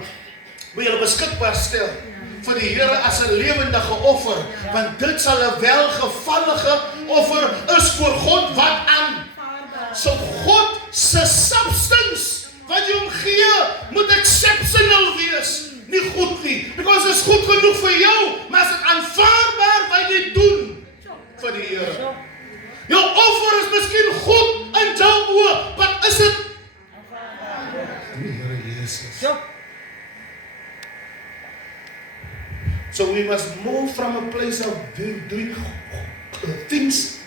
wil julle beskikbaar stel vir die Here as 'n lewendige offer, want dit sal 'n welgevallige offer is voor God wat aan. So God se substance wat jy hom gee moet exceptional wees, nie goed nie. Because is goed genoeg vir jou, maar is dit aanvaarbaar wat jy doen vir die Here. Jou offer is miskien goed in jou oë, maar is dit die Here Jesus? So we must move from a place of doing things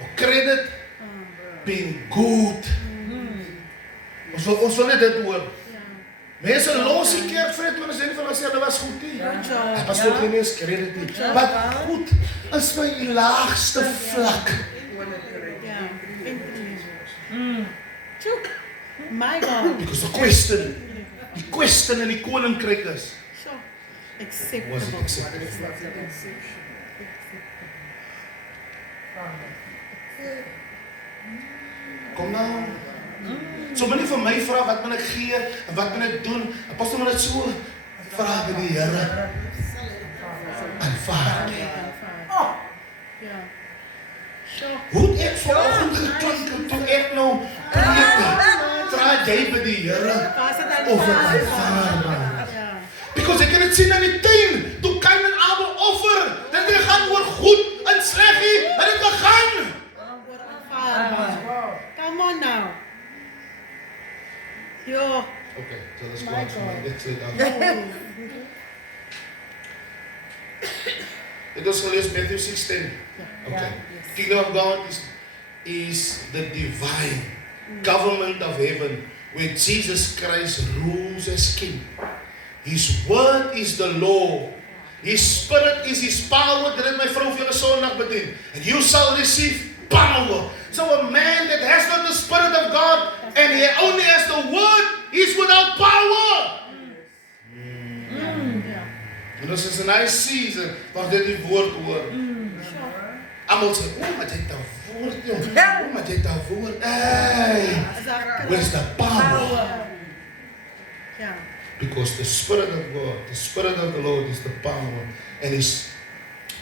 or credit being good. Ons wil net dit hoor. Mense los die kerk vir dit, maar as jy nie vir hulle sê, dit was goed nie. Ek was ook nie eens credit nie. Maar goed is my die laagste vlak. Ja. Chook. My God. Because die question in die koninkryk is, was it acceptable? Kom nou. So moenie vir my vra wat moet ek gee en wat moet ek doen. Apostel moet dit so vra by die Here. Aanvaar. Ja. Hoe het ek vanoggend geklink toe ek nou vra jy by die Here of dit aanvaarbaar? Ja. Because ek kan dit sien aan die tuin, toe Kain en Abel offer, dit het gaan oor goed en sleg nie, het dit gegaan. Come on now. Yo. Okay, so let's go on to my next down. Dit is gelees Matthew 16. Okay. Kingdom of God is the divine government of heaven where Jesus Christ rules as king. His word is the law. His spirit is his power. Dit het my vrou vir julle Sondag bedien. And you shall receive power. So a man that has not the spirit of God and he only has the word, he's without power. En ons is in hy season waar dit die woord hoor. Almal sê, maar jy het 'n woord, jong. Maar jy het 'n woord. Hey, where's the power? Ja. Because the Spirit of God, the Spirit of the Lord is the power. And His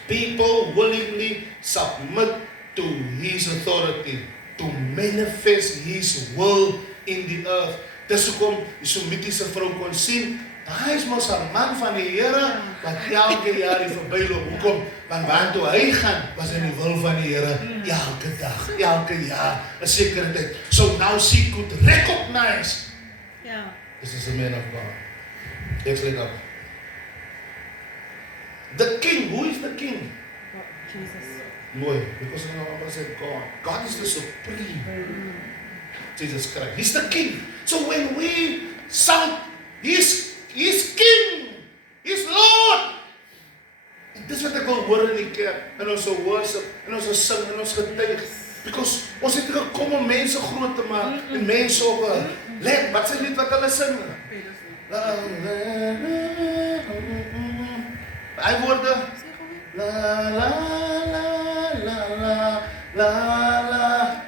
people willingly submit to His authority to manifest His will in the earth. Dis hoekom die Somitiese vrou kon sien, hy is mos 'n man van die Here wat elke jaar hier verbyloop. Hoekom? Want waartoe hy gaan, was in die wil van die Here elke dag, elke jaar, 'n sekere tyd. So now she could recognize Ja. this is a man of God. Excellent up. The king, who is the king? Jesus. Mooi, because I said God. God is the supreme. Jesus Christ. He's the king. So when we sound, He's king. He's Lord. Dis wat ek wil hoor in die kerk. En ons worship, en ons sing, en ons getuig. Because ons het gekom om mense groot te maak. En mense op let, wat sê lied wat hulle sing? Hy woorde la la la la la la la.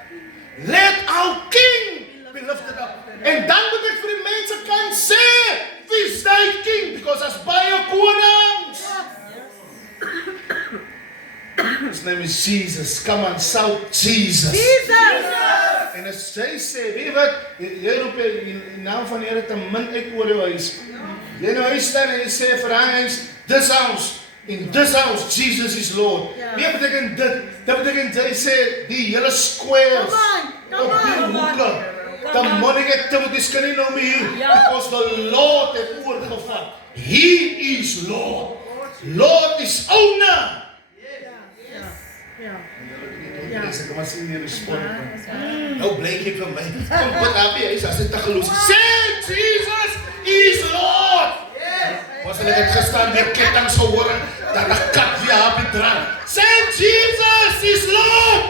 Let our king be lifted up. En dan moet ek vir die mense kan sê, wie is die king? Because as baie konings. His name is Jesus. Come on, shout Jesus. En as jy sê, weet wat, jy roep die naam van die Here te min uit oor jou huis. Jy nou huis staan en jy sê vir hy huis, this house, in this house, Jesus is Lord. Wat beteken dit? Dit beteken jy sê, die hele squares, op die hoeke, demonic activities kan nie nou meer, because the Lord het oorgevat. He is Lord. Lord is owner. Mense, kom maar sien die respond. Nou blyk ek vir my. Kom wat happy hy is as dit te geloof. Sê Jesus is Lord. Was hulle het gestaan die ketting sou hoor, dan 'n kat weer happy drank. Sê Jesus is Lord.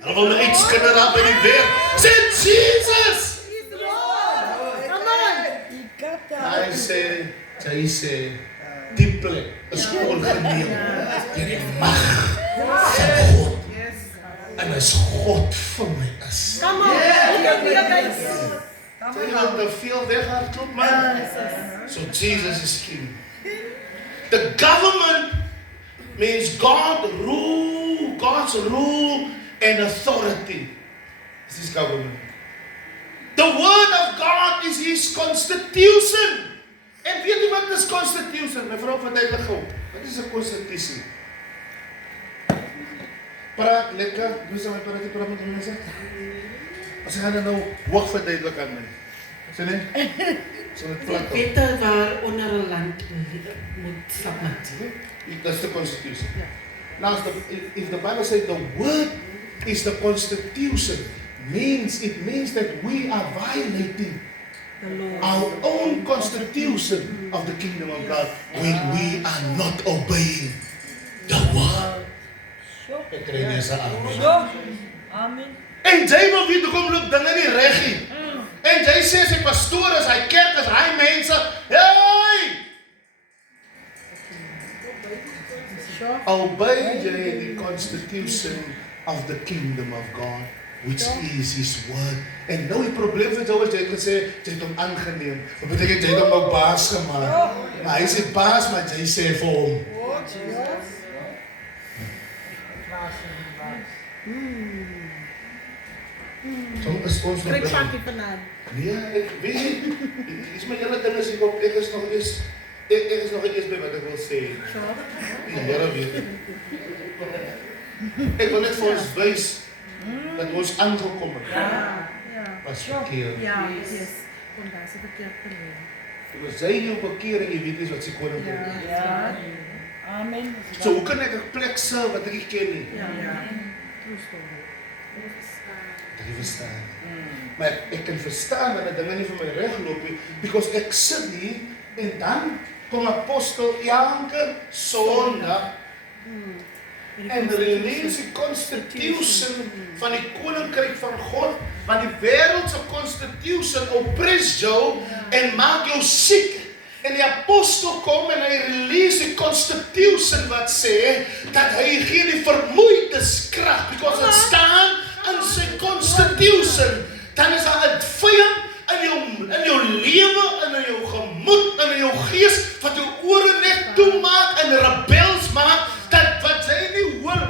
Hulle wil net skinder daar by die weer. Sê Jesus is Lord. Come on. Hy sê die plek is ongeneem deur die mag van God. En as God vir my is. Come on. Jy wil te veel weghardloop, man. So Jesus is king. The government means God's rule and authority. This is government. The word of God is His constitution. En weet jy wat is constitution? My vrou verduidelik gou. Wat is 'n constitution? Praat lekker, doen sy my praat met mense. As ek gaan nou hoog verduidelik aan my. Sien jy? So net plat. Wette waaronder 'n land moet submit. That's the constitution. Now, if the Bible says the word is the constitution, it means that we are violating our own constitution of the kingdom of God when we are not obeying the word. Ek kry nie sa Amen. En jy wil weet hoekom loop dinge nie reg nie. En jy sê sy pastoor is, hy kerk is, hy mense, hey! Obey jy the constitution of the kingdom of God, which is His word. En nou die probleem vir jou is, jy het gesê, jy het hom aangeneem. Wat beteken jy het hom nou baas gemaak? Maar hy sê baas, maar jy sê vir hom. So is ons Kry nog pakkie vanaand. nee, ek weet nie. Dis my hele ding is ek is nog eens by wat ek wil sê. Die Here weet dit. Ek wil net vir ons wys dat ons aangekom het. Was verkeerd. Kom daar, se verkeerd geleer. Dit was jy jou bekeer en jy weet nie wat se koning wil. Amen. So hoe kan ek 'n plek serve wat ek nie ken nie? True story. Ek verstaan. Maar ek kan verstaan dat dinge nie vir my reg loop nie, because ek sit hier en dan kom apostel elke Sondag en release die constitution van die koninkryk van God, want die wêreld se constitution oppress jou en maak jou siek En die apostel kom en hy release die constitution wat sê, dat hy gee die vermoeides krag, because het staan in sy constitution, dan is daar 'n vyand in jou lewe, in jou gemoed, in jou gees, wat jou ore net toemaak en rebels maak, dat wat jy nie hoor,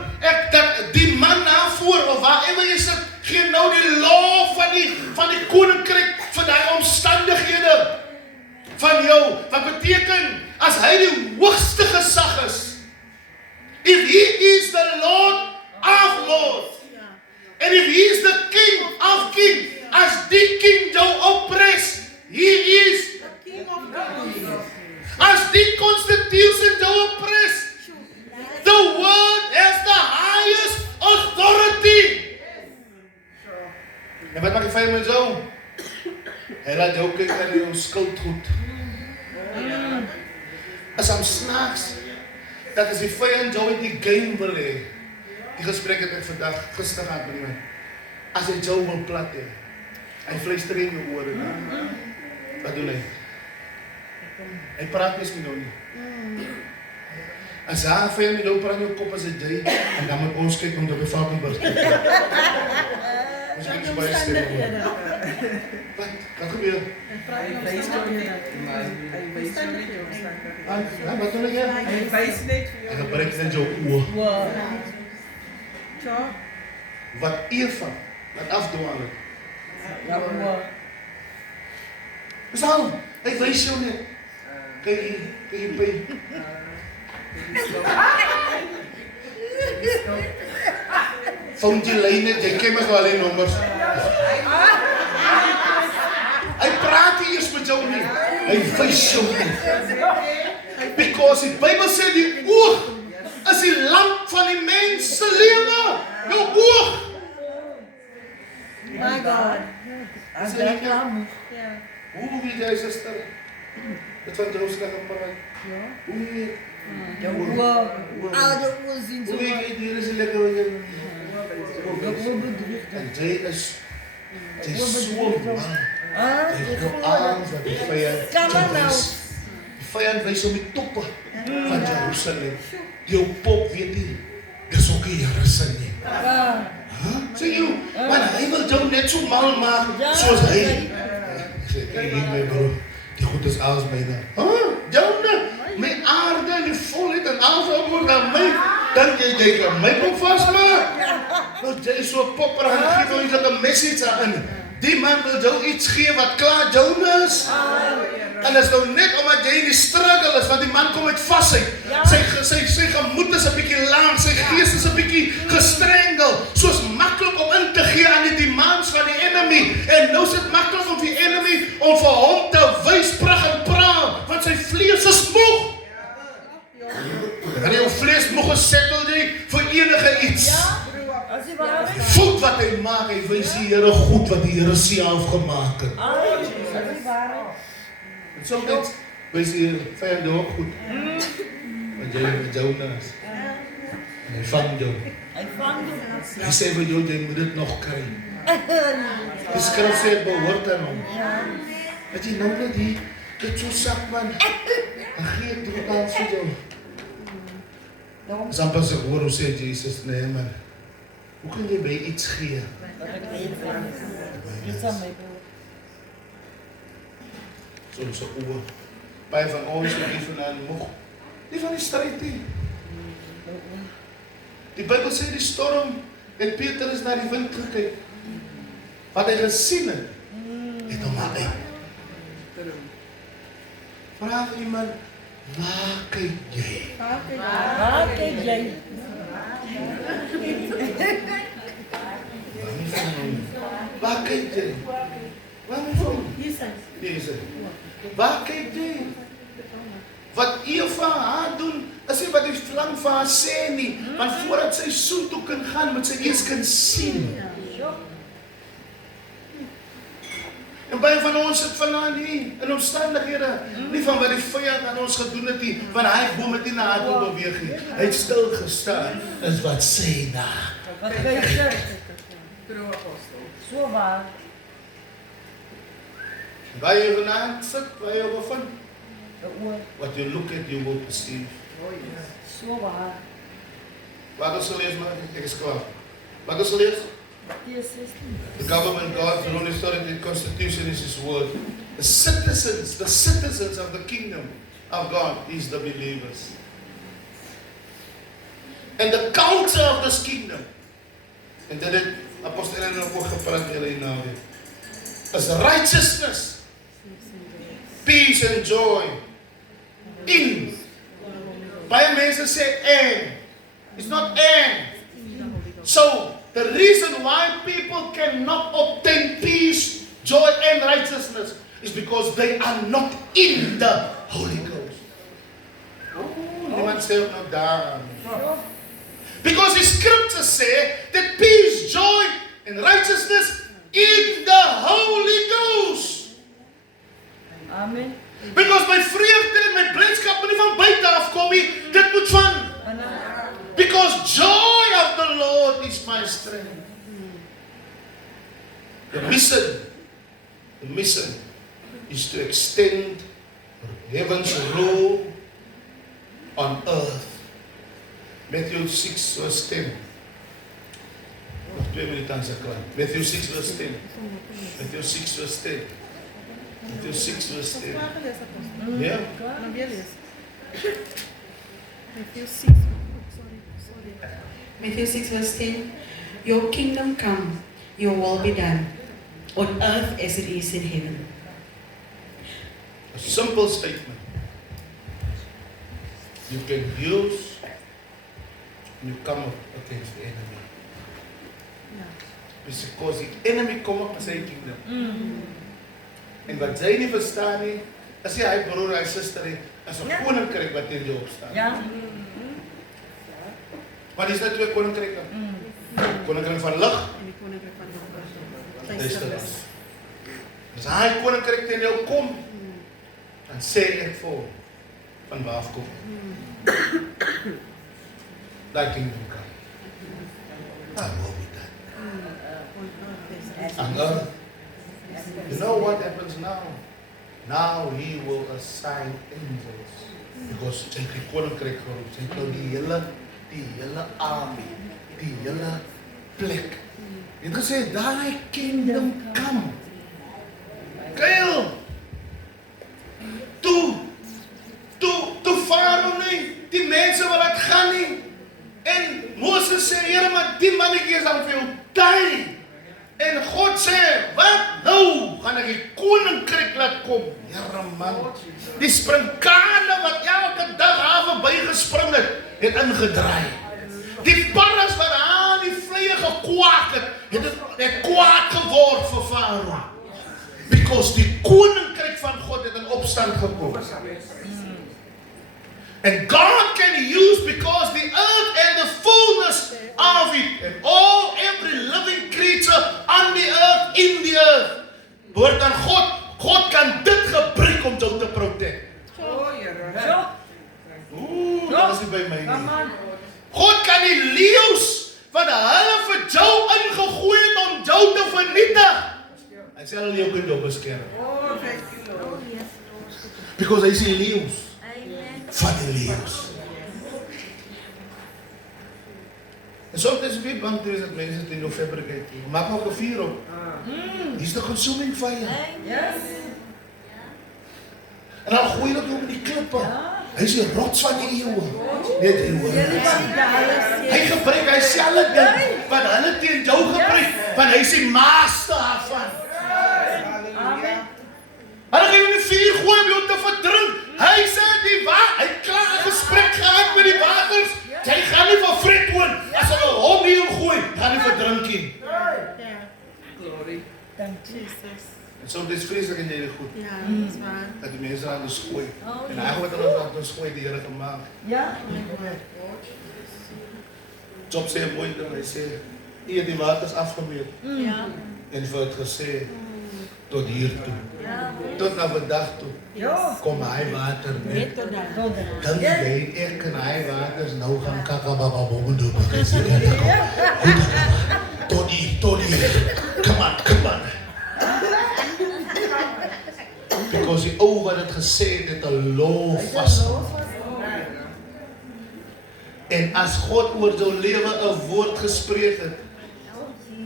dat die man daarvoor, of waarever jy sit, gee nou die law van die koninkryk vir die omstandighede van jou, wat beteken, as hy die hoogste gesag is, if he is the Lord of Lords, and if he is the King of Kings, as die king jou oppress, he is as die constitution jou oppress, the word has the highest authority. En wat maak die vyand met jou? Hy laat jou kyk na jou skuldgoed. As hom snaaks, dat as die vyand jou in die game wil hê, die gesprek het ek vandag, gister gehad met iemand, as hy jou wil plat hê, hy fluister in jou ore, wat doen hy? Hy praat mens met jou nie. As hy vyand met jou praat in jou kop as jy, en dan moet ons kyk om te beval kan bus. Ons kyk so baie stem. Wat gebeur? Hy wys jou net. Wat doen jy? Hy wys net vir Hy gebruik net jou oor. Ja. Wat Eva, wat afdwaal het. Ja, wow. Dis al, hy wys jou net. Kyk hier by. Vond jy lyn net, jy ken my al die nommers. Hy praat nie eers met jou nie. Hy wys jou net. Because die Bybel sê die oog is die lamp van die mens se lewe. Jou oog. My God. As jy klaar Ja. Hoe weet jy, suster? Dit van droogslag gepraat. Ja. Hoe weet Ja, wow. Oude oorziens. Hoe weet jy, hier is die lekker wat jy Ja, wow bedriegt. en jy is so man. Ah, Jy jou arms wat die vyand Come on now. Die vyand wys om die toppe van Jerusalem. Jou pop weet nie, dis ook die Here se nie. Ja. Sê jy, maar hy wil jou net so mal maak, soos hy. Ek sê, kyk hier my bro, die goed is alles myne. Joune, my aarde en die volheid en alles word aan my, dan jy kan my kom vastmaak. Want jy is so popper en geef jou iets dat 'n message aan. Die man wil jou iets gee wat klaar joune is. En is nou net omdat jy in die struggle is, want die man kom uit vasheid. Sy gemoed is 'n bietjie lang, sy gees is 'n bietjie gestrengel. Soos maklik om in te gee aan die demands van die enemy. En nou is dit maklik om die enemy om vir hom te wys, prag en praat, want sy vlees is moeg. En jou vlees moeg gesettel jy vir enige iets. As jy waar is. Goed wat hy maak, hy wys die Here goed wat die Here self gemaak het. As jy waar is. En soms wys die vyand jou ook goed. Want jy met Jonas. En hy vang jou. Hy vang jou. Hy sê vir jou, jy moet dit nog kry. Die skrif sê het behoort aan hom. Dat jy nou net hier, dit so sak man. En gee het die kans vir jou. As amper sy hoor hoe sê Jesus, nee man. Hoe kan jy my iets gee? Dit aan my broer. Soos 'n oor. Baie van ons wat hier vandaan moeg. Nie van die stryd nie. Die Bybel sê die storm, en Peter is na die wind gekyk. Wat hy gesien het hom maar uit. Vraag iemand, waar kyk jy? Waar kyk jy? Waar kyk jy? Waarom? Jesus. Waar kyk jy? Wat Eva haar doen, is nie wat die slang vir haar sê nie, want voordat sy soontoe kan gaan, moet sy eers kan sien. En baie van ons sit vanaand nie in omstandighede, nie van wat die vyand aan ons gedoen het nie, want hy boom het nie na haar toe beweeg nie. Hy het stil gestaan, is wat sê na. Wat kyk jy? True apostel. So waar. Waar jy vanaand sit, waar jy bevind, De oor. What you look at, you will perceive. So waar. Wat ons sal lees, maar ek is klaar. Wat ons sal lees? Mattheus 16. The government, God's rule, authority, constitution is His word. The citizens of the kingdom of God is the believers. And the culture of this kingdom, en dit het Apostel Ellen ook gepraat met julle nou weer, is righteousness, peace and joy in. Baie mense sê en. It's not and. So, the reason why people cannot obtain peace, joy and righteousness is because they are not in the Holy Ghost. Niemand sê ook nou daar. Because the scriptures say that peace, joy and righteousness in the Holy Ghost. Amen. Because my vreugde en my blydskap moet nie van buite af kom nie, dit moet van. Because joy of the Lord is my strength. The mission is to extend heaven's rule on earth. Matthew 6 verse 10. Nog 2 minute aan sy klant. Matthew 6 verse 10. Matthew 6 verse 10. Matthew 6 verse 10. Ja? Matthew 6 verse 10. Your kingdom come, your will be done, on earth as it is in heaven. A simple statement. You can use, you come up against the enemy. Because the enemy kom op sy kingdom. En wat jy nie verstaan nie, as jy hy broer, hy suster nie, as 'n koninkryk wat teen jou opstaan. Ja. Wat is dat twee koninkryke? Koninkryk van lig En die koninkryk van donker. duisternis. As hy koninkryk teen jou kom, dan sê ek vir hom, van waar af kom. Daai kingdom come. Thy will be done. On earth. You know what happens now? Now he will assign angels. Because sy die koninkryk geroep, sy het nou die hele army, die hele plek. Hy het gesê, daai kingdom come. Kyle! Toe Farao nie, die mense wil dit gaan nie. En Moses sê, Here, maar die mannetjie is al vir jou die. En God sê, wat nou? Gaan ek die koninkryk laat kom? Here man, die sprinkane wat elke dag hawe bygespring het ingedraai. Die parras wat aan die vleie gekwaak het kwaad geword vir Farao. Because die koninkryk van God het in opstand gekom. And God can use, because the earth and the fullness of it, and every living creature on the earth, in the earth, behoort aan God. God kan dit gebruik om jou te protect. Dat is nie by my nie. God kan die leeu's wat hulle vir jou ingegooi het om jou te vernietig. Hy sê hulle leeuw kan jou beskerm. Because hy sê leeu's. Van die leeu's. En soms is wie bang te wees dat mense die November kyk. Maak nog 'n vuur op. Dis the consuming fire. Yes. En dan gooi dit op die klippe. Hy is die rots van die eeuwe. Net eeuwe. Hy gebruik hy selfe ding wat hulle teen jou gebruik, want hy is die master daarvan. Amen. Hulle gaan in die vuur gooi om jou te verdrink. Hy sê hy het klaar 'n gesprek gehad met die waters. Jy gaan nie vir fret woon as hulle hom hier gooi, gaan nie verdrink nie. Dank u. En soms is vreeslik en jy dit goed. Ja, dat is waar. Dat die mense aan ons gooi. En hy wat hulle aan ons gooi, die Here gemaak. Ja. Job sê 'n mooi ding, hy sê, "U het die waters afgemeet Ja. en vir het gesê tot hier toe. Tot na vandag toe Ja. kom hy water net. Net tot daar. Dan jy ek en hy waters nou gaan kakabababondo begin. Tot hier. Come on. Because die ou wat het gesê het 'n law vasgemaak. En as God oor jou lewe 'n woord gespreek het,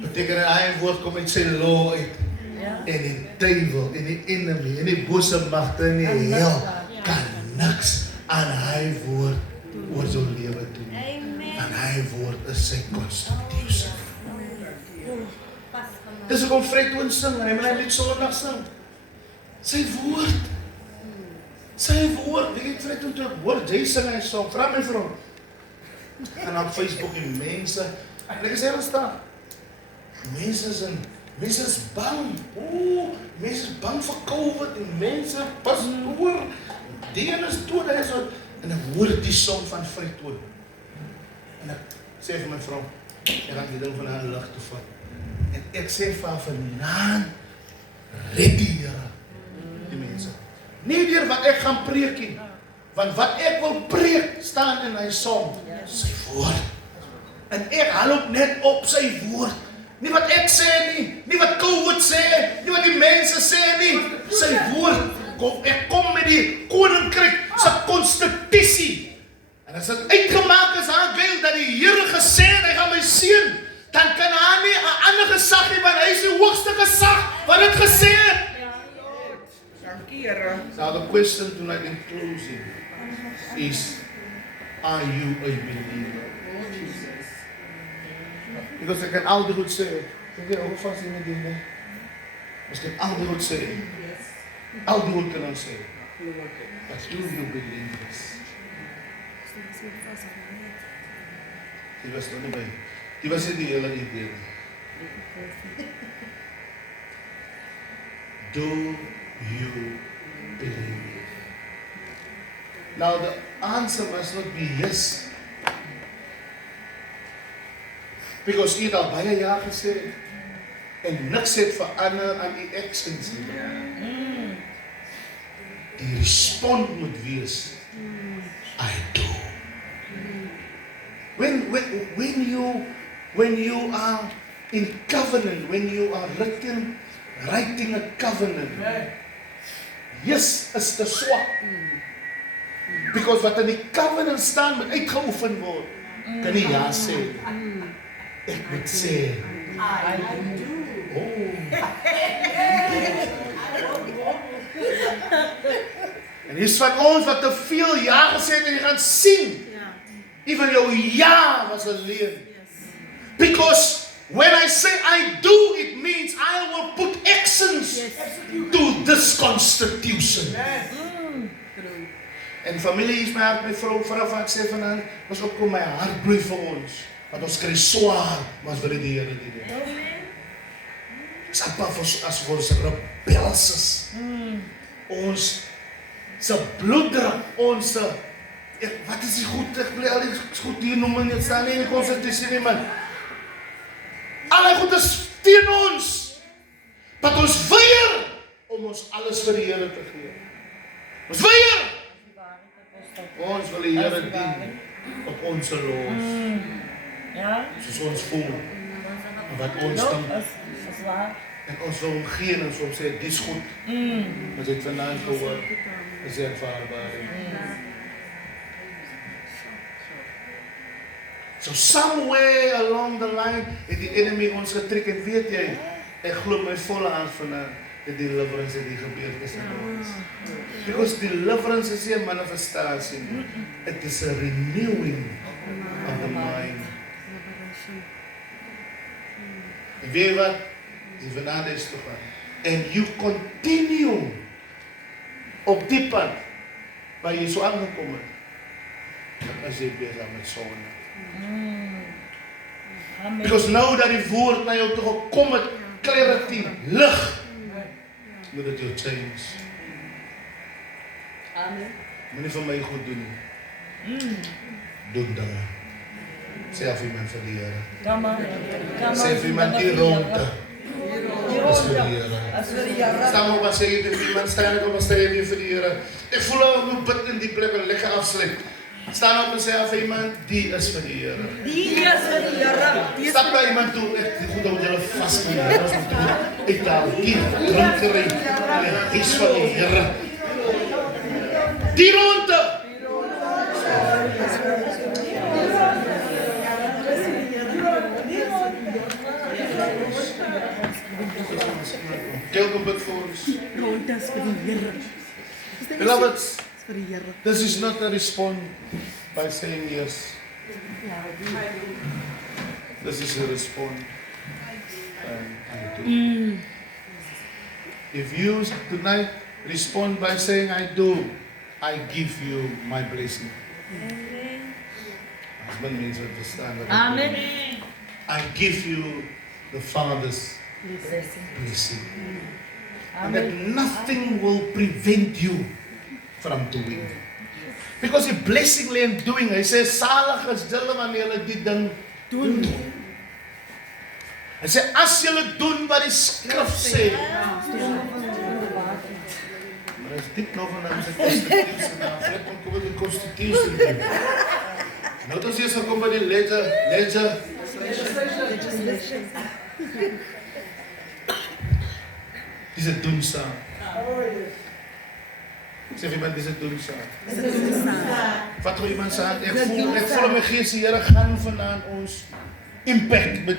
beteken dat hy 'n woord kom uit sy law uit. Ja. En die duiwel en die enemy en die bose magte in die hel kan niks aan hy woord oor jou lewe doen. En hy woord is sy constitution. Dis hoekom Fred Toon sing en hy moet net Sondag sing. Sy woord. Sy woord. Wie het Fred Toon toe hoor jy sing hy song? Vra my vir hom. En op Facebook die mense. En ek sê ons staan. Mense is bang. Mense is bang vir COVID en mense pas oor. Die een is dood, hy is dood. En ek hoor die song van Fred Toon. En ek sê vir my vrou, ek gaan die ding van haar lig toe vat. En ek sê vir haar vanaand, red die Here die mense. Nie deur wat ek gaan preek nie, want wat ek wil preek staan in hy song, sy woord. En ek haal ook net op sy woord. Nie wat ek sê nie, nie wat COVID sê, nie wat die mense sê nie, sy woord. Ek kom met die koninkryk se konstitusie. En as dit uitgemaak is aan Gail dat die Here gesê het hy gaan my seën, dan kan hy nie 'n ander gesag nie, want hy is die hoogste gesag wat dit gesê het. Dankie, Here. So the question tonight in closing is, are you a believer? Because ek kan altyd goed sê, ek weet ook vas in die dinge. Ek kan altyd goed sê, altyd goed kan ons sê, but do you believe this? Die was nog nie by. Die was in die hele idee. Do you believe? Now the answer must not be yes. Because jy het al baie ja gesê en niks het verander aan die actions nie. Die respond moet wees, I do. When you are in covenant, when you are writing a covenant, yes is te swak. Because wat in die covenant staan moet uitgeoefen word. Kan nie ja sê. Ek moet sê, I do. En hier's van ons wat te veel ja gesê het en jy gaan sien. Even jou ja was 'n leuen. Because when I say I do, it means I will put actions to this constitution. En familie is my hart, my vrou, vanaf wat ek sê vanaand, ons opkom my hart bloei vir ons. Want ons kry swaar, maar ons wil die Here dien. Dis apart as ons rebels is. Ons se bloeddruk, ons wat is die goed, ek wil al die goed hier noem en dit staan nie in die konstitusie nie, man. Alle goed is teen ons. Want ons weier om ons alles vir die Here te gee. Ons weier. Ons wil die Here dien op ons los. Ja. Soos ons voel. Wat ons dink. Is waar. En ons wil hom gee en ons wil sê, dis goed. Ons het vanaand gehoor, is hy aanvaarbaar. So somewhere along the line, het die enemy ons getrek en weet jy, ek glo my volle hand vanaand, die deliverance het die gebeur tussen ons. Because deliverance is nie 'n manifestasie, it is a renewing of the mind. En weet wat? Die vanade is toch aan. En you continue op die pad waar jy so aangekom het, as jy bezig met sonde. Because nou dat die woord na jou toe gekom het, clarity, lig, moet het jou change. Amen. Moet nie vir my goed doen. Doen dinge. Sê af iemand vir die Here. Kom aan. Sê vir iemand die ronde. As vir die Here. As vir die Here. Staan op en sê vir iemand, staan op en sê vir die Here. Ek voel al hoe bid in die plek en lekker afsluit. Staan op en sê vir iemand, die is vir die Here. Die is vir die Here. Stap na iemand toe, ek goed dat julle vas van die Here, ons moet uithaal, hier, drinkery, die is van die Here. Die ronde! Kelke bid vir ons. Rondes vir die Here. Beloveds, Vir die Here. this is not a response by saying yes. This is a response. I do. If you tonight respond by saying I do, I give you my blessing. Husband means understand. Amen. I give you the Father's blessing. And that nothing will prevent you from doing. Because die blessing lê in doing. Hy sê salig is julle wanneer julle die ding doen. Hy sê as julle doen wat die skrif sê. Maar is diep nog van ons konstitusie na. Ek kom met die konstitusie. Nou as jy sê kom by die legislation. Dis 'n doen saam. Sê vir iemand dis 'n doen saam. Wat wil iemand sê? Ek voel my gees die Here gaan vanaand ons impact met